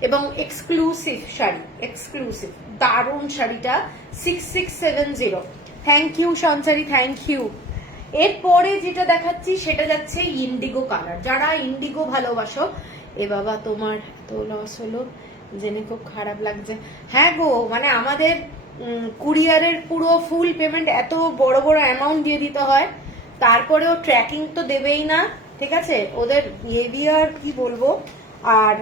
এবং এক্সক্লুসিভ শাড়ি, এক্সক্লুসিভ দারুণ শাড়িটা, 6670। Thank you Sanchari, thank you. এরপরে যেটা দেখাচ্ছি সেটা যাচ্ছে ইন্ডিগো কালার। যারা ইন্ডিগো ভালোবাসো, এ বাবা তোমার তো লস হলো জেনে খুব খারাপ লাগছে। হ্যাঁ গো, মানে আমাদের কুরিয়ারের পুরো ফুল পেমেন্ট এত বড় বড় অ্যামাউন্ট দিয়ে দিতে হয়, তারপরেও ট্র্যাকিং তো দেবেই না, ঠিক আছে, ওদের বিহেভিয়ার কি বলবো। আর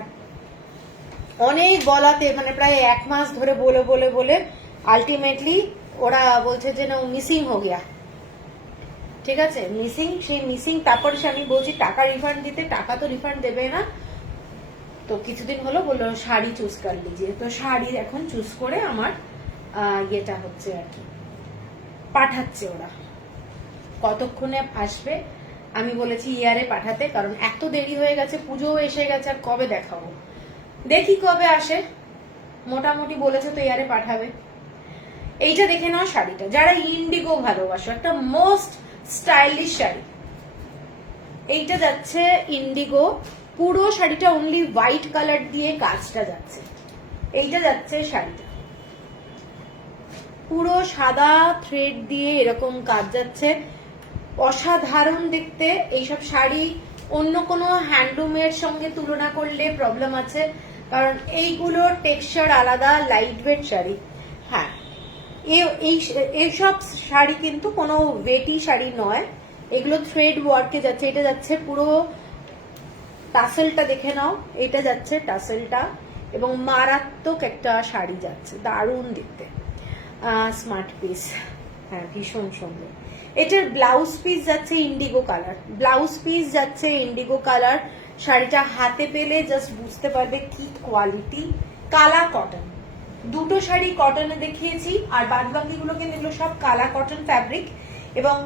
অনেক বলাতে, মানে প্রায় 1 মাস ধরে বলে বলে বলে আলটিমেটলি ওরা বলছে যে না মিসিং হো গিয়া, ঠিক আছে, মিসিং। সেই মিসিং, তারপর সে আমি বলছি টাকা রিফান্ড দিতে, টাকা তো রিফান্ড দেবে না। তো কিছুদিন হলো বললো শাড়ি চুজ কর লিজিয়ে, তো শাড়ি এখন চুজ করে আমার ইয়েটা হচ্ছে আর কি, পাঠাচ্ছে ওরা। কতক্ষণে আসবে আমি বলেছি ইয়ারে পাঠাতে, কারণ এত দেরি হয়ে গেছে, পুজো এসে গেছে, আর কবে দেখাবো, দেখি কবে আসে। মোটামুটি বলেছে তো ইয়ারে পাঠাবে। এইটা দেখে নাও শাড়িটা, যারা ইন্ডিগো ভালোবাসো, একটা মোস্ট স্টাইলিশ শাড়ি। এইটা যাচ্ছে ইন্ডিগো, পুরো শাড়িটা অনলি হোয়াইট কালার দিয়ে কাজটা যাচ্ছে। এইটা যাচ্ছে শাড়িটা, পুরো সাদা থ্রেড দিয়ে এরকম কাজ যাচ্ছে, অসাধারণ দেখতে। এইসব শাড়ি অন্য কোনো হ্যান্ডলুমের সঙ্গে তুলনা করলে প্রবলেম আছে, কারণ এইগুলোর টেক্সচার আলাদা, লাইট ওয়েট শাড়ি। হ্যাঁ এইসব শাড়ি কিন্তু কোনো ওয়েটি শাড়ি নয়, এগুলো থ্রেড ওয়ার্কে যাচ্ছে। এটা যাচ্ছে পুরো টাসেলটা দেখে নাও, এটা যাচ্ছে টাসেলটা, এবং মারাত্মক একটা শাড়ি যাচ্ছে, দারুণ দেখতে, স্মার্ট পিস, হ্যাঁ ভীষণ সুন্দর। এটার ব্লাউজ পিস যাচ্ছে ইন্ডিগো কালার, ব্লাউজ পিস যাচ্ছে ইন্ডিগো কালার। শাড়িটা হাতে পেলে জাস্ট বুঝতে পারবে কি কোয়ালিটি। কালা কটন, দুটো শাড়ি কটনে দেখিয়েছি, আর বাদ বাকিগুলো কিন্তু এগুলো সব কালা কটন ফ্যাব্রিক, এবং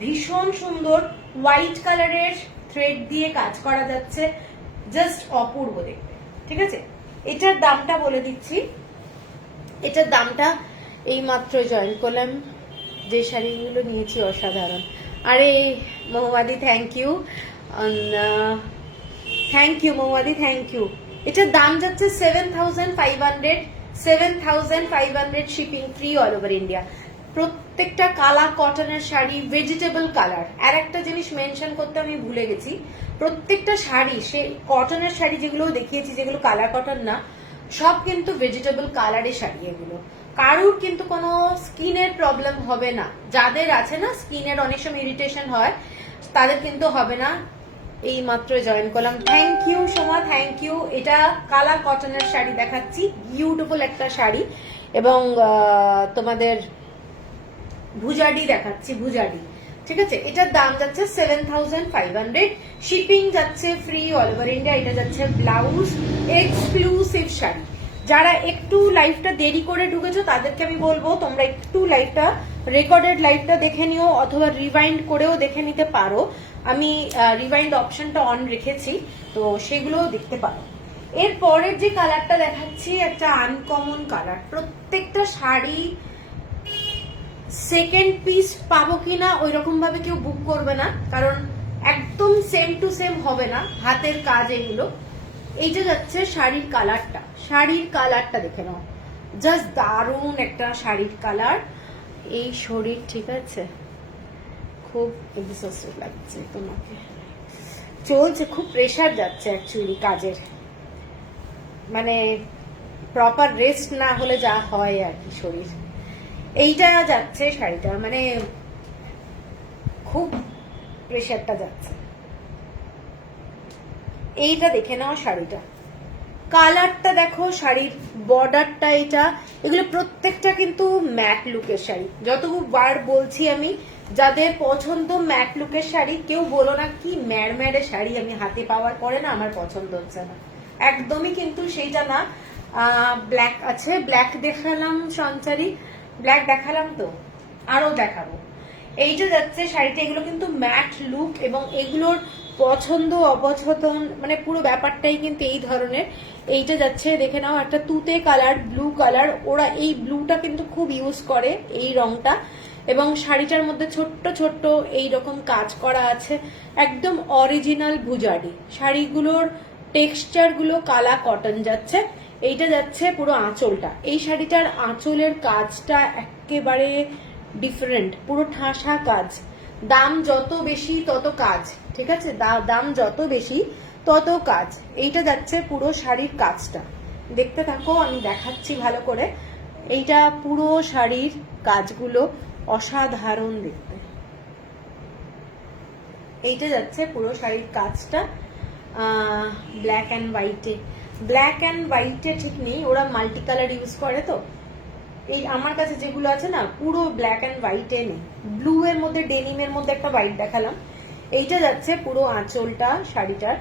ভীষণ সুন্দর হোয়াইট কালারের থ্রেড দিয়ে কাজ করা যাচ্ছে, জাস্ট অপূর্ব দেখতে। ঠিক আছে, এটার দামটা বলে দিচ্ছি। এটার দামটা এই মাত্র জয়েন করলাম, যে শাড়িগুলো নিয়েছি অসাধারণ। আরে Mohumadi thank you, thank you Mohumadi, thank you. এটার দাম যাচ্ছে 7,500, 7,500 shipping free all over India. প্রত্যেকটা কালা কটনের শাড়ি, ভেজিটেবল কালার। আর একটা জিনিস মেনশন করতে আমি ভুলে গেছি, প্রত্যেকটা শাড়ি, সে কটনের শাড়ি যেগুলো দেখিয়েছি, যেগুলো কালার কটন না, সব কিন্তু ভেজিটেবল কালারের শাড়ি এগুলো। কারুর কিন্তু কোনো স্কিনের প্রবলেম হবে না, যাদের আছে না স্কিনের অনেক সময় ইরিটেশন হয়, তাদের কিন্তু হবে না। এই মাত্র জয়েন করলাম, thank you Soma, thank you. এটা কালার কটনের শাড়ি দেখাচ্ছি, বিউটিফুল একটা শাড়ি, এবং তোমাদের ভুজাডি দেখাচ্ছি, ভুজাডি। ঠিক আছে, এটার দাম যাচ্ছে 7,500, শিপিং যাচ্ছে ফ্রি অল ওভার ইন্ডিয়া। এটা যাচ্ছে ব্লাউজ, এক্সক্লুসিভ শাড়ি। যারা একটু লাইভটা দেরি করে ঢুকেছো তাদেরকে আমি বলবো তোমরা একটু লাইভটা, রেকর্ডেড লাইভটা দেখে নিও, অথবা রিভাইন্ড করেও দেখে নিতে পারো। আমি রিভাইন্ড অপশনটা অন রেখেছি, তো সেগুলোও দেখতে পারো। এর পরের যে কালারটা দেখাচ্ছি একটা আনকমন কালার। প্রত্যেকটা শাড়ি সেকেন্ড পিস পাবো কিনা ওই রকম ভাবে কেউ বুক করবে না, কারণ একদম সেম টু সেম হবে না, হাতের কাজ এগুলো। এইটা যাচ্ছে শাড়ির কালারটা, শাড়ির কালারটা দেখে নাও, জাস্ট দারুণ একটা শাড়ির কালার। এই শরীর, ঠিক আছে, খুব এক্সস্টেড লাগছে তোমাকে, চলছে, খুব প্রেশার যাচ্ছে অ্যাকচুয়ালি কাজের, মানে প্রপার রেস্ট না হলে যা হয় আর কি শরীর। এইটা যাচ্ছে শাড়িটা, মানে খুব প্রেশারটা যাচ্ছে। এইটা দেখে নাও শাড়িটা, কালারটা দেখো, শাড়ির বর্ডারটা, এটা এগুলো প্রত্যেকটা কিন্তু ম্যাট লুকের শাড়ি। যতবার বলছি আমি, যাদের পছন্দ ম্যাট লুকের শাড়ি, কেউ বলো না কি ম্যাড় শাড়ি আমি হাতে পাওয়ার পরে না আমার পছন্দ হচ্ছে না, একদমই কিন্তু সেইটা না। ব্ল্যাক আছে, ব্ল্যাক দেখালাম সঞ্চারী, ব্ল্যাক দেখালাম, তো আরো দেখাবো। এইটা যাচ্ছে শাড়িটা, এগুলো কিন্তু ম্যাট লুক, এবং এগুলোর পছন্দ অপছন্দ মানে পুরো ব্যাপারটাই কিন্তু এই ধরনের। এইটা যাচ্ছে দেখে নাও, একটা তুতে কালার, ব্লু কালার, ওরা এই ব্লুটা কিন্তু খুব ইউজ করে এই রংটা, এবং শাড়িটার মধ্যে ছোট্ট ছোট্ট এইরকম কাজ করা আছে, একদম অরিজিনাল ভুজাডি। শাড়িগুলোর টেক্সচার গুলো কালা কটন যাচ্ছে। এইটা যাচ্ছে পুরো আঁচলটা, এই শাড়িটার আঁচলের কাজটা একেবারে ডিফারেন্ট, পুরো ঠাসা কাজ। দাম যত বেশি তত কাজ, ঠিক আছে, দাম যত বেশি তত কাজ। এইটা যাচ্ছে পুরো শাড়ির কাজটা, দেখতে থাকো, আমি দেখাচ্ছি ভালো করে। এইটা পুরো শাড়ির কাজগুলো অসাধারণ দেখতে। এইটা যাচ্ছে পুরো শাড়ির কাজটা ব্ল্যাক অ্যান্ড হোয়াইটে, ব্ল্যাক অ্যান্ড হোয়াইটে ঠিক নেই, ওরা মাল্টি কালার ইউজ করে। তো এই আমার কাছে যেগুলো আছে না পুরো ব্ল্যাক অ্যান্ড হোয়াইটে নেই, ব্লু এর মধ্যে ডেনিমের মধ্যে একটা হোয়াইট দেখালাম। এইটা যাচ্ছে পুরো আঁচলটা শাড়িটার,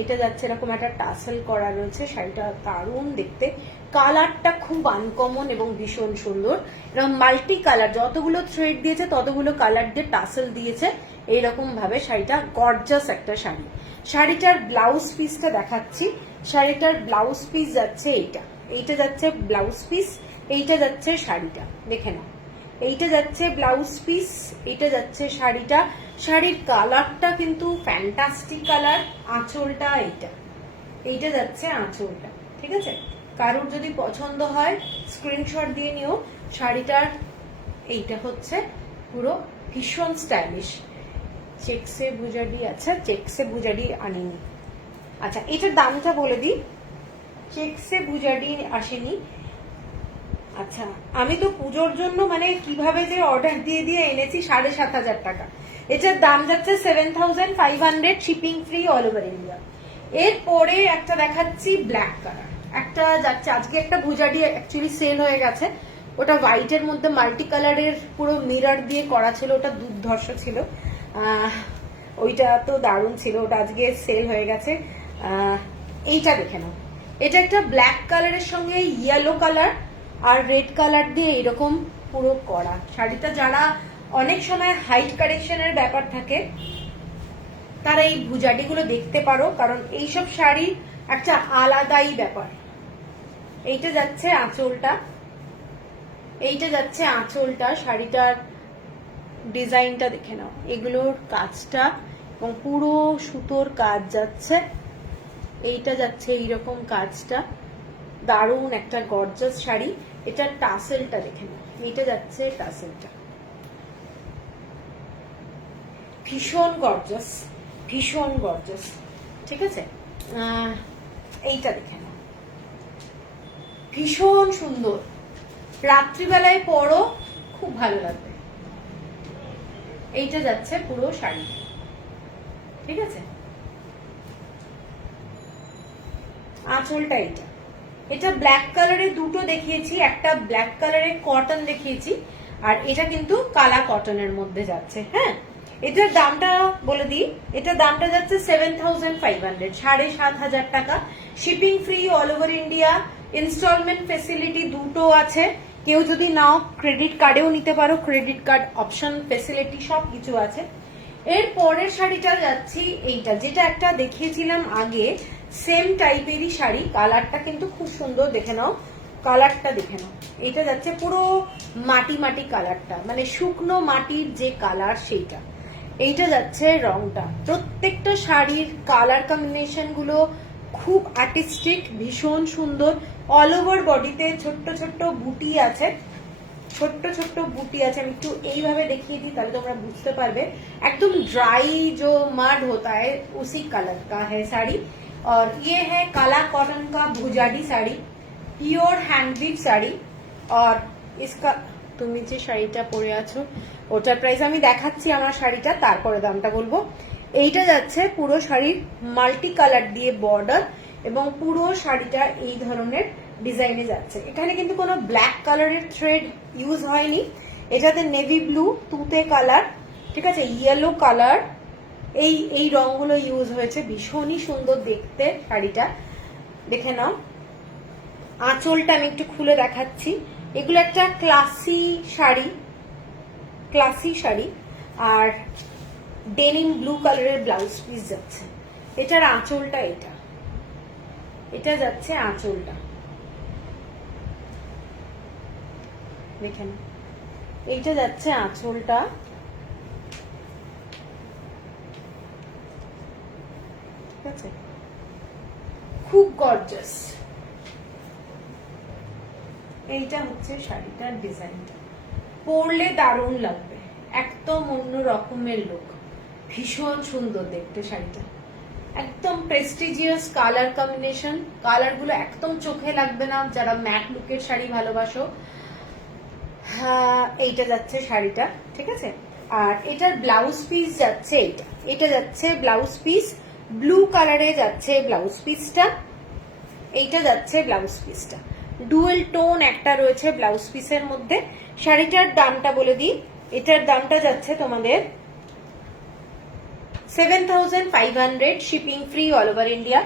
এটা যাচ্ছে এরকম একটা টাসেল করা রয়েছে, শাড়িটা দারুণ দেখতে, কালারটা খুব আনকমন এবং ভীষণ সুন্দর, এবং মাল্টি কালার, যতগুলো থ্রেড দিয়েছে ততগুলো কালার দিয়ে টাসেল দিয়েছে, এইরকম ভাবে শাড়িটা গর্জাস একটা শাড়ি। শাড়িটার ব্লাউজ পিসটা দেখাচ্ছি, শাড়িটার ব্লাউজ পিস যাচ্ছে এইটা, এইটা যাচ্ছে ব্লাউজ পিস, এইটা যাচ্ছে শাড়িটা, দেখে নাও, এইটা যাচ্ছে ব্লাউজ পিস, এইটা যাচ্ছে শাড়িটা। শাড়ির কালারটা কিন্তু ফ্যান্টাস্টিক কালার, আঁচলটা এইটা যাচ্ছে আঁচলটা, ঠিক আছে। কারোর যদি পছন্দ হয় স্ক্রিনশট দিয়ে নিও। শাড়িটার এইটা হচ্ছে পুরো ভীষণ স্টাইলিশ, চেকসে বুজাডি, আচ্ছা চেকসে বুজাডি আনিনি, আচ্ছা এটার দামটা বলে দিই, চেকসে বুজাডি আসেনি, আচ্ছা, আমি তো পুজোর জন্য মানে কিভাবে যে অর্ডার দিয়ে দিয়ে এনেছি 7,500 টাকা। এটার দাম যাচ্ছে 7,500, shipping free all over India. এরপরে একটা দেখাচ্ছি ব্ল্যাক কালার, একটা যাচ্ছে আজকে একটা ভুজাডি অ্যাকচুয়ালি সেল হয়ে গেছে, ওটা হোয়াইটের মধ্যে মাল্টি কালারের পুরো মিরর দিয়ে করা ছিল, ওটা দুর্ধর্ষ ছিল, ওইটা তো দারুণ ছিল, ওটা আজকে সেল হয়ে গেছে। এইটা দেখে নাও, এটা একটা ব্ল্যাক কালারের সঙ্গে ইয়েলো কালার আর রেড কালার দিয়ে এরকম পুরো করা শাড়িটা। যারা অনেক সময় হাইট কারেকশনের ব্যাপার থাকে তারা এই ভুজাডিগুলো দেখতে পারো, কারণ এইসব শাড়ি একটা আলাদাই ব্যাপার। এইটা যাচ্ছে আঁচলটা, এইটা যাচ্ছে আঁচলটা, শাড়িটার ডিজাইনটা দেখে নাও, এগুলোর কাজটা এবং পুরো সুতোর কাজ যাচ্ছে, এইটা যাচ্ছে এইরকম কাজটা, দারুণ একটা গর্জাস শাড়ি। এটার টাসেলটা দেখে নাও, এইটা যাচ্ছে টাসেলটা, ভীষণ গর্জাস, ভীষণ গর্জাস, ঠিক আছে। এইটা দেখে নাও, ভীষণ সুন্দর, রাত্রিবেলায় পরো খুব ভালো লাগবে। এইটা যাচ্ছে পুরো শাড়ি, ঠিক আছে। আঁচলটা এইটা, এটা ব্ল্যাক কালারের দুটো দেখিয়েছি, একটা ব্ল্যাক কালারের কটন দেখিয়েছি, আর এটা কিন্তু কালা কটনের মধ্যে যাচ্ছে। হ্যাঁ, এটার দামটা বলে দিই, এটার দামটা যাচ্ছে 7,500, 7,500 টাকা, shipping free all over India, installment facility দুটো আছে, কেউ যদি নাও ক্রেডিট কার্ডেও নিতে পারো, ক্রেডিট কার্ড অপশন ফেসিলিটি সব কিছু আছে। এর পরের শাড়িটা যাচ্ছি এইটা, যেটা একটা দেখিয়েছিলাম আগে, সেম টাইপেরই শাড়ি, কালারটা কিন্তু খুব সুন্দর, দেখে নাও কালারটা, দেখে নাও। এটা যাচ্ছে পুরো মাটি মাটি কালারটা, মানে শুকনো মাটির যে কালার সেইটা। এইটা যাচ্ছে রংটা, প্রত্যেকটা শাড়ির কালার কম্বিনেশন গুলো খুব আর্টিস্টিক, ভীষণ সুন্দর। অল ওভার বডিতে ছোট্ট ছোট্ট বুটি আছে, ছোট্ট ছোট্ট বুটি আছে, আমি একটু এইভাবে দেখিয়ে দিই তাহলে তোমরা বুঝতে পারবে। একদম ड्राई जो मड होता है उसी कलर का है साड़ी। और ये है काला कॉटन का भुजाडी साड़ी, পিওর হ্যান্ডবিট শাড়ি। और इसका তুমি যে শাড়িটা পরে আছো ওটার প্রাইস আমি দেখাচ্ছি, আমার শাড়িটা তারপরে দামটা বলবো। এইটা যাচ্ছে পুরো শাড়ির মাল্টি কালার দিয়ে বর্ডার, এবং পুরো শাড়িটা এই ধরনের ডিজাইনে যাচ্ছে। এখানে কিন্তু কোনো ব্ল্যাক কালারের থ্রেড ইউজ হয়নি, এটাতে নেভি ব্লু, তুতে কালার, ঠিক আছে, ইয়েলো কালার, এই রংগুলো ইউজ হয়েছে, ভীষণই সুন্দর দেখতে শাড়িটা, দেখে নাও। আঁচলটা আমি একটু খুলে দেখাচ্ছি, এগুলো একটা ক্লাসি শাড়ি, ক্লাসি শাড়ি, আর ডেনিম ব্লু কালারের ব্লাউজ পিস যাচ্ছে। এটার আঁচলটা এটা, এটা যাচ্ছে আঁচলটা, দেখেন এইটা যাচ্ছে আঁচলটা, ঠিক আছে, খুব গর্জাস। এইটা হচ্ছে শাড়িটার ডিজাইনটা, পরলে দারুণ লাগবে, একদম অন্য রকমের লুক, ভীষণ সুন্দর দেখতে শাড়িটা, একদম প্রেস্টিজিয়াস কালার কম্বিনেশন, কালার গুলো একদম চোখে লাগবে না যারা ম্যাট লুকের শাড়ি ভালোবাসো। হ্যাঁ, এইটা যাচ্ছে শাড়িটা, ঠিক আছে। আর এটার ব্লাউজ পিস যাচ্ছে এইটা, এটা যাচ্ছে ব্লাউজ পিস, ব্লু কালারে যাচ্ছে ব্লাউজ পিসটা, এইটা যাচ্ছে ব্লাউজ পিসটা, ডুয়েল টোন একটা রয়েছে ব্লাউজ পিসের মধ্যে। শাড়িটার দামটা বলে দিই, এটার দামটা যাচ্ছে তোমাদের 7,500, shipping free all over India.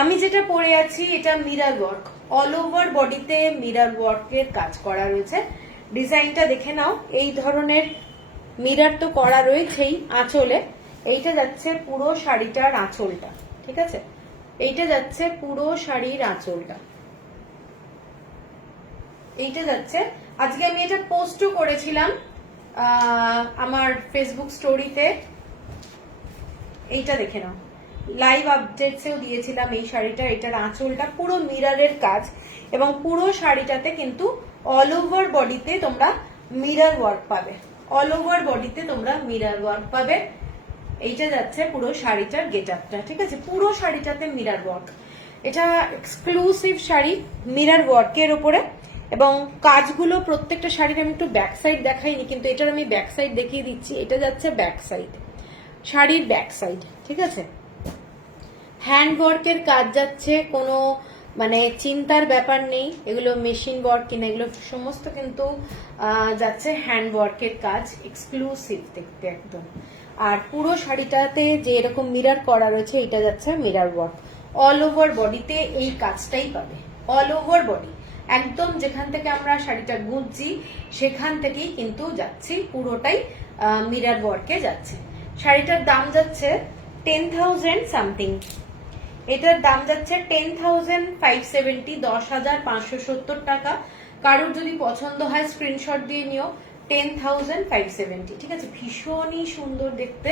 আমি যেটা পরে আছি এটা মিরর ওয়ার্ক, অল ওভার বডিতে মিরর ওয়ার্কের কাজ করা রয়েছে, ডিজাইনটা দেখে নাও। এই ধরনের মিরর তো করা রয়েছেই আঁচলে, এইটা যাচ্ছে পুরো শাড়িটার আঁচলটা, ঠিক আছে, এইটা যাচ্ছে পুরো শাড়ির আঁচলটা, এইটা যাচ্ছে। আজকে আমি এটা পোস্টও করেছিলাম আমার ফেসবুক স্টোরিতে, এইটা দেখে নাও, লাইভ আপডেটসেও দিয়েছিলাম এই শাড়িটা। এটার আঁচলটা পুরো মিররের কাজ, এবং পুরো শাড়িটাতে কিন্তু অল ওভার বডিতে তোমরা মিরর ওয়ার্ক পাবে, অল ওভার বডিতে তোমরা মিরর ওয়ার্ক পাবে। এইটা যাচ্ছে পুরো শাড়িটার গেট আপটা, ঠিক আছে, পুরো শাড়িটাতে মিরর ওয়ার্ক। এটা এক্সক্লুসিভ শাড়ি মিরর ওয়ার্কের ওপরে। এবং কাজগুলো প্রত্যেকটা শাড়ির আমি একটু ব্যাক সাইড দেখাইনি, কিন্তু এটার আমি ব্যাক সাইড দেখিয়ে দিচ্ছি। এটা যাচ্ছে ব্যাক সাইড, শাড়ির ব্যাক সাইড, ঠিক আছে। হ্যান্ড ওয়ার্কের কাজ যাচ্ছে, কোনো মানে চিন্তার ব্যাপার নেই, এগুলো মেশিন ওয়ার্ক কিনা, এগুলো সমস্ত কিন্তু যাচ্ছে হ্যান্ড ওয়ার্কের কাজ, এক্সক্লুসিভ দেখতে একদম। আর পুরো শাড়িটাতে যে এরকম মিরর করা রয়েছে, এটা যাচ্ছে মিরর ওয়ার্ক। অল ওভার বডিতে এই কাজটাই পাবে, অল ওভার বডি, একদম যেখান থেকে আমরা শাড়িটা গুঁজছি সেখান থেকেই কিন্তু যাচ্ছি, পুরোটাই মিরর ওয়ার্কে যাচ্ছে। শাড়িটার দাম যাচ্ছে 10,000 সামথিং, এটার দাম যাচ্ছে 10,570, 10,570 টাকা। কারোর যদি পছন্দ হয় স্ক্রিনশট দিয়ে নিও, 10,570, ঠিক আছে। ভীষণই সুন্দর দেখতে,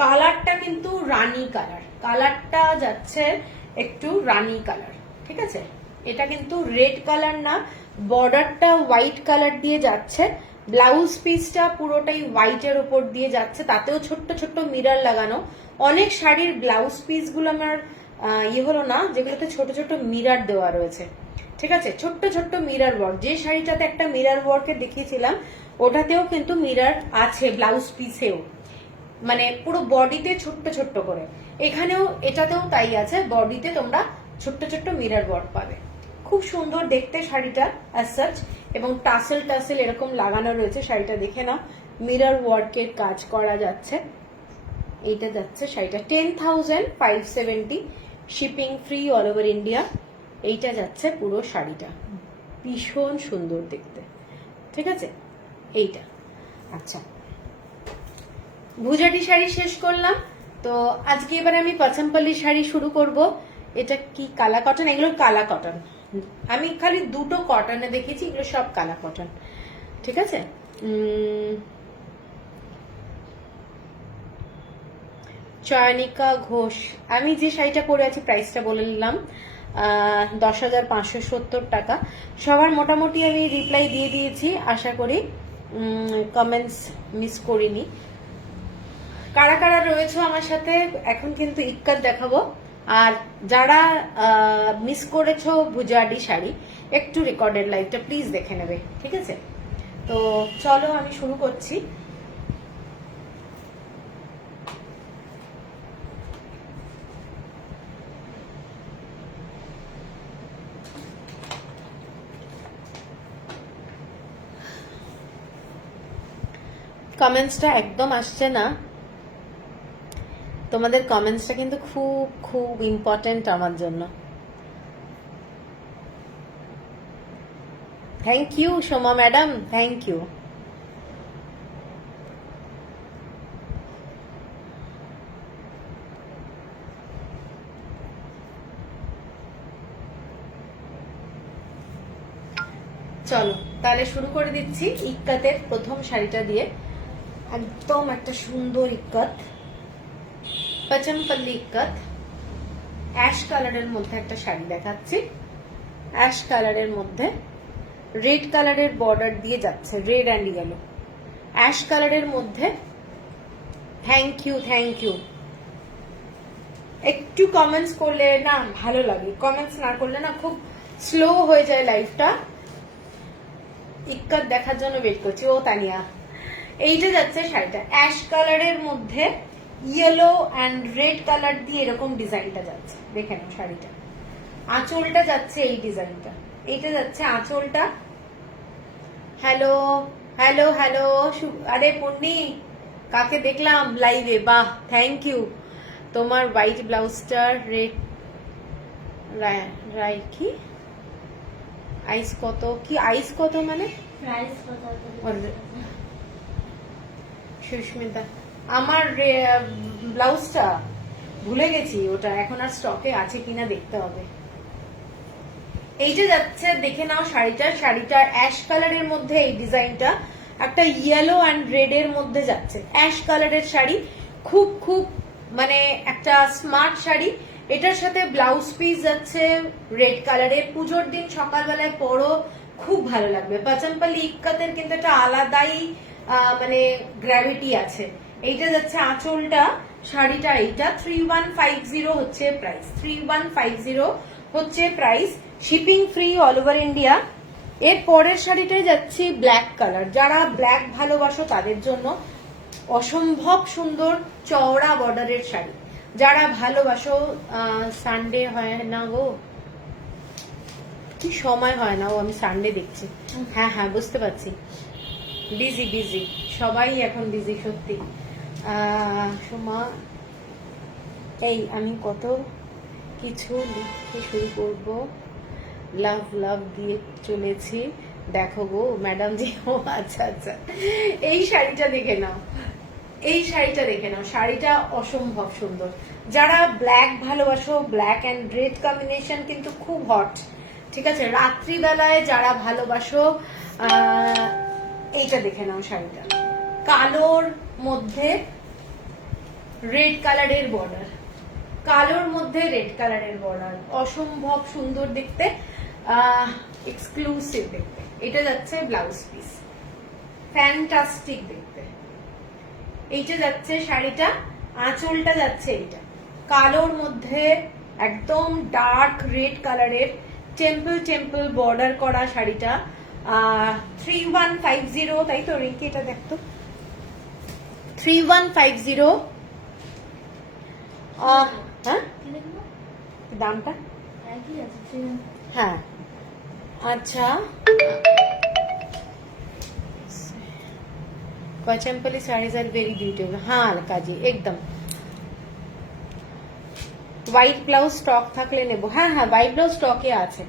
কালারটা কিন্তু রানী কালার, কালারটা যাচ্ছে একটু রানী কালার, ঠিক আছে। এটা কিন্তু রেড কালার না, বর্ডারটা হোয়াইট কালার দিয়ে যাচ্ছে, ব্লাউজ পিসটা পুরোটাই হোয়াইটের ওপর দিয়ে যাচ্ছে, তাতেও ছোট্ট ছোট্ট মিরর লাগানো। অনেক শাড়ির ব্লাউজ পিস গুলো আমার হলো না, যেগুলোতে ছোট ছোট মিরর দেওয়া রয়েছে, ঠিক আছে, ছোট্ট ছোট্ট মিরর ওয়ার্ক। যে শাড়িটাতে একটা মিরর ওয়ার্কে দেখিয়েছিলাম, ওটাতেও কিন্তু মিরর আছে, ব্লাউজ পিসেও, মানে পুরো বডিতে ছোট্ট ছোট্ট করে। এখানেও এটাতেও তাই আছে, বডিতে তোমরা ছোট্ট ছোট্ট মিরর ওয়ার্ক পাবে। খুব সুন্দর দেখতে শাড়িটা অ্যাজ সাচ, এবং টাসেল টাসেল এরকম লাগানো রয়েছে, শাড়িটা দেখে নাও, মিরর ওয়ার্কের কাজ করা যাচ্ছে। এইটা যাচ্ছে শাড়িটা 10,570, shipping free all over India. এইটা যাচ্ছে পুরো শাড়িটা, ভীষণ সুন্দর দেখতে, ঠিক আছে। এইটা আচ্ছা, ভুজাটি শাড়ি শেষ করলাম, তো আজকে এবার আমি পাচমপল্লি শাড়ি শুরু করব। এটা কি কালা কটন, এগুলো কালা কটন, আমি খালি দুটো কটনে দেখেছি, এগুলো সব কালা কটন, ঠিক আছে। চয়নিকা ঘোষ, আমি যে শাড়িটা পরে আছি প্রাইসটা বলে নিলাম, 10,570 টাকা। সবার মোটামুটি আমি রিপ্লাই দিয়ে দিয়েছি, আশা করি কমেন্টস মিস করিনি। কারা কারা রয়েছে আমার সাথে এখন কিন্তু ইক্কাত দেখাবো, আর যারা মিস করেছো ভুজাডি শাড়ি, একটু রেকর্ডেড লাইভটা প্লিজ দেখে নেবে, ঠিক আছে। তো চলো আমি শুরু করছি। কমেন্টসটা একদম আসছে না, তোমাদের কমেন্টসটা কিন্তু খুব খুব ইম্পর্টেন্ট আমার জন্য। Thank you Soma madam, thank you. চলো তাহলে শুরু করে দিচ্ছি ইক্কাতের প্রথম শাড়িটা দিয়ে। একদম একটা সুন্দর ইক্কাত, পাচমপল্লি ইক্কাত, অ্যাশ কালারের মধ্যে একটা শাড়ি দেখাচ্ছি। অ্যাশ কালারের মধ্যে রেড কালারের বর্ডার দিয়ে যাচ্ছে, রেড অ্যান্ড ইয়েলো, অ্যাশ কালারের মধ্যে। Thank you, thank you. একটু কমেন্টস করলে না ভালো লাগে, কমেন্টস না করলে না খুব স্লো হয়ে যায় লাইফটা। ইক্কাত দেখার জন্য ওয়েট করছি। ও তানিয়া, এইটা যাচ্ছে শাড়িটা অ্যাশ কালারের মধ্যে ইয়েলো অ্যান্ড রেড কালার দিয়ে এরকম ডিজাইনটা যাচ্ছে, দেখে নাও শাড়িটা। আঁচলটা যাচ্ছে এই ডিজাইনটা, এইটা যাচ্ছে আঁচলটা। হ্যালো হ্যালো হ্যালো, আরে পূর্ণি কাকে দেখলাম লাইভে, বাহ থ্যাংক ইউ। তোমার হোয়াইট ব্লাউজটা রেড রাই কি আইস কত, কি আইস কত মানে সুস্মিতা, আমার ব্লাউজটা ভুলে গেছি, ওটা এখন আর স্টকে আছে কিনা দেখতে হবে। এইটা যাচ্ছে, দেখে নাও শাড়িটা, শাড়িটার অ্যাশ কালারের মধ্যে এই ডিজাইনটা একটা ইয়েলো অ্যান্ড রেড এর মধ্যে যাচ্ছে। অ্যাশ কালারের শাড়ি, খুব খুব মানে একটা স্মার্ট শাড়ি। এটার সাথে ব্লাউজ পিস যাচ্ছে রেড কালারের। পুজোর দিন সকালবেলায় পরো, খুব ভালো লাগবে। পাচমপল্লি ইক্কাতের কিন্তু একটা আলাদাই মানে গ্র্যাভিটি আছে। এইটা যাচ্ছে আঁচলটা, শাড়িটা এইটা 3150 হচ্ছে প্রাইস, 3150 হচ্ছে price, shipping free all over India. এর পরের শাড়িটায় যাচ্ছি ব্ল্যাক কালার। যারা ব্ল্যাক ভালোবাসো তাদের জন্য অসম্ভব সুন্দর চওড়া বর্ডারের শাড়ি। যারা ভালোবাসো, সানডে হয় না গো, কি সময় হয় না ও, আমি সানডে দেখছি। হ্যাঁ হ্যাঁ বুঝতে পারছি, বিজি বিজি, সবাই এখন বিজি সত্যি। সোমা, এই আমি কত কিছু লিখতে শুরু করব, লাভ লাভ দিয়ে চলেছি, দেখো গো ম্যাডাম জি। ও আচ্ছা আচ্ছা, এই শাড়িটা দেখে নাও, এই শাড়িটা দেখে নাও, শাড়িটা অসম্ভব সুন্দর। যারা ব্ল্যাক ভালোবাসো, ব্ল্যাক অ্যান্ড রেড কম্বিনেশন কিন্তু খুব হট, ঠিক আছে। রাত্রিবেলায় যারা ভালোবাসো, এইটা দেখে নাও শাড়িটা, কালোর মধ্যে রেড কালারের বর্ডার, কালোর মধ্যে রেড কালারের বর্ডার, অসম্ভব সুন্দর দেখতে, এক্সক্লুসিভ দেখতে। এটা যাচ্ছে ব্লাউজ পিস, ফ্যান্টাস্টিক দেখতে। এইটা যাচ্ছে শাড়িটা, আঁচলটা যাচ্ছে এইটা কালোর মধ্যে একদম ডার্ক রেড কালারের টেম্পল টেম্পল বর্ডার করা শাড়িটা। 3150, তাই তো রিঙ্কি? এটা দেখতো 3150। হ্যাঁ দামটা হ্যাঁ আচ্ছা। कचम्पली साड़ीज आर वेरी ब्यूटीफुल। हाँ अलका जी एकदम। হোয়াইট ব্লাউজ স্টক থাকলে নেব। হ্যাঁ হ্যাঁ হোয়াইট ব্লাউজ স্টকে আছে।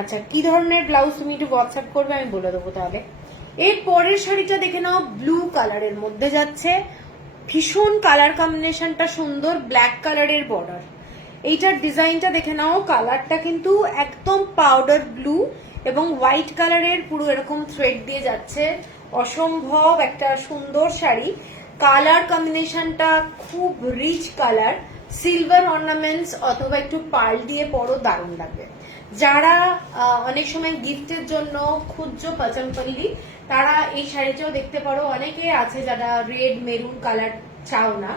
আচ্ছা কি ধরনের ব্লাউজ তুমি একটু হোয়াটসঅ্যাপ করবে, আমি বলে দেবো তাহলে। এর পরের শাড়িটা দেখে নাও, ব্লু কালারের মধ্যে যাচ্ছে, ভীষণ কালার কম্বিনেশনটা সুন্দর, ব্ল্যাক কালারের বর্ডার। এইটার ডিজাইনটা দেখে নাও, কালারটা কিন্তু একদম পাউডার ব্লু এবং হোয়াইট কালারের পুরো এরকম থ্রেড দিয়ে যাচ্ছে, অসম্ভব একটা সুন্দর শাড়ি। কালার কম্বিনেশনটা খুব রিচ কালার, সিলভার অর্নামেন্টস অথবা একটু পার্ল দিয়ে পরো, দারুণ লাগবে। যারা অনেক সময় গিফটের জন্য খুঁজছো পাচমপল্লি, তারা এই শাড়িটাও দেখতে পারো। অনেকে আছে যারা রেড মেরুন কালার চাও না,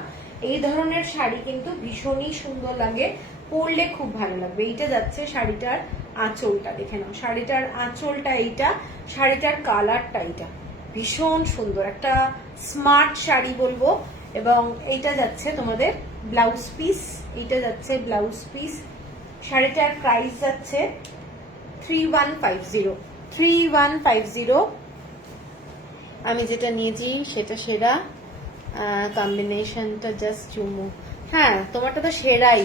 এই ধরনের শাড়ি কিন্তু ভীষণই সুন্দর লাগে, পরলে খুব ভালো লাগবে। এইটা যাচ্ছে শাড়িটার আঁচলটা, দেখে নাও শাড়িটার আঁচলটা এইটা, শাড়িটার কালারটা এইটা, ভীষণ সুন্দর একটা স্মার্ট শাড়ি বলবো। এবং এইটা যাচ্ছে তোমাদের ব্লাউজ পিস, এইটা যাচ্ছে ব্লাউজ পিস। শাড়িটার প্রাইস যাচ্ছে 3150, 3150। আমি যেটা নিয়েছি সেটা সেরা, কম্বিনেশনটা জাস্ট চুমু। হ্যাঁ তোমারটা তো সেরাই।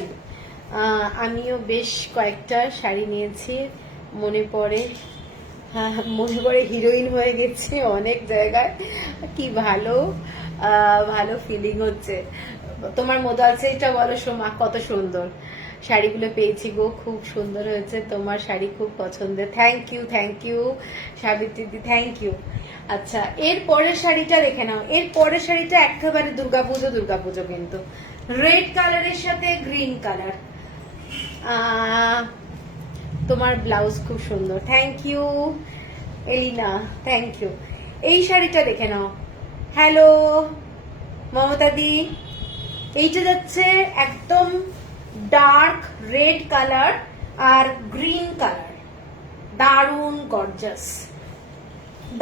আমিও বেশ কয়েকটা শাড়ি নিয়েছি, মনে পড়ে, হ্যাঁ মনে পড়ে হিরোইন হয়ে গেছি অনেক জায়গায়, কি ভালো ভালো ফিলিং হচ্ছে। তোমার মোদালসেটা বলো সোমা, কত সুন্দর শাড়িগুলো পেয়েছি গো, খুব সুন্দর হয়েছে, তোমার শাড়ি খুব পছন্দের। Thank you Savitri, thank you. আচ্ছা এর পরের শাড়িটা দেখে নাও, এর পরের শাড়িটা একেবারে দুর্গাপুজো কিন্তু, রেড কালারের সাথে গ্রিন কালার। তোমার ব্লাউজ খুব সুন্দর, thank you Elina, thank you. এই শাড়িটা দেখে নাও, হ্যালো মমতা দি, এইটা যাচ্ছে একদম ডার্ক রেড কালার আর গ্রিন কালার, দারুণ গর্জাস,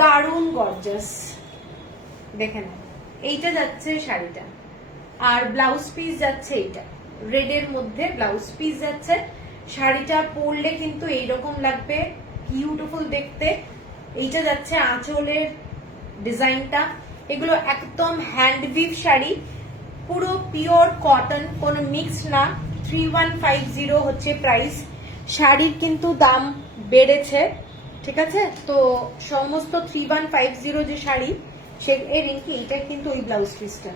দারুণ গর্জাস, দেখে নাও। এইটা যাচ্ছে শাড়িটা, আর ব্লাউজ পিস যাচ্ছে এইটা, রেডের মধ্যে ব্লাউজ পিস যাচ্ছে। শাড়িটা পরলে কিন্তু এইরকম লাগবে, বিউটিফুল দেখতে। এইটা যাচ্ছে আঁচলের ডিজাইনটা, এগুলো একদম হ্যান্ডউইভ শাড়ি, পুরো পিওর কটন, কোনো মিক্স না। 3150 হচ্ছে প্রাইস। শাড়ির কিন্তু দাম বেড়েছে, ঠিক আছে, তো সমস্ত 3150 যে শাড়ি সে রিঙ্কি, এইটা কিন্তু ওই ব্লাউজ পিসটা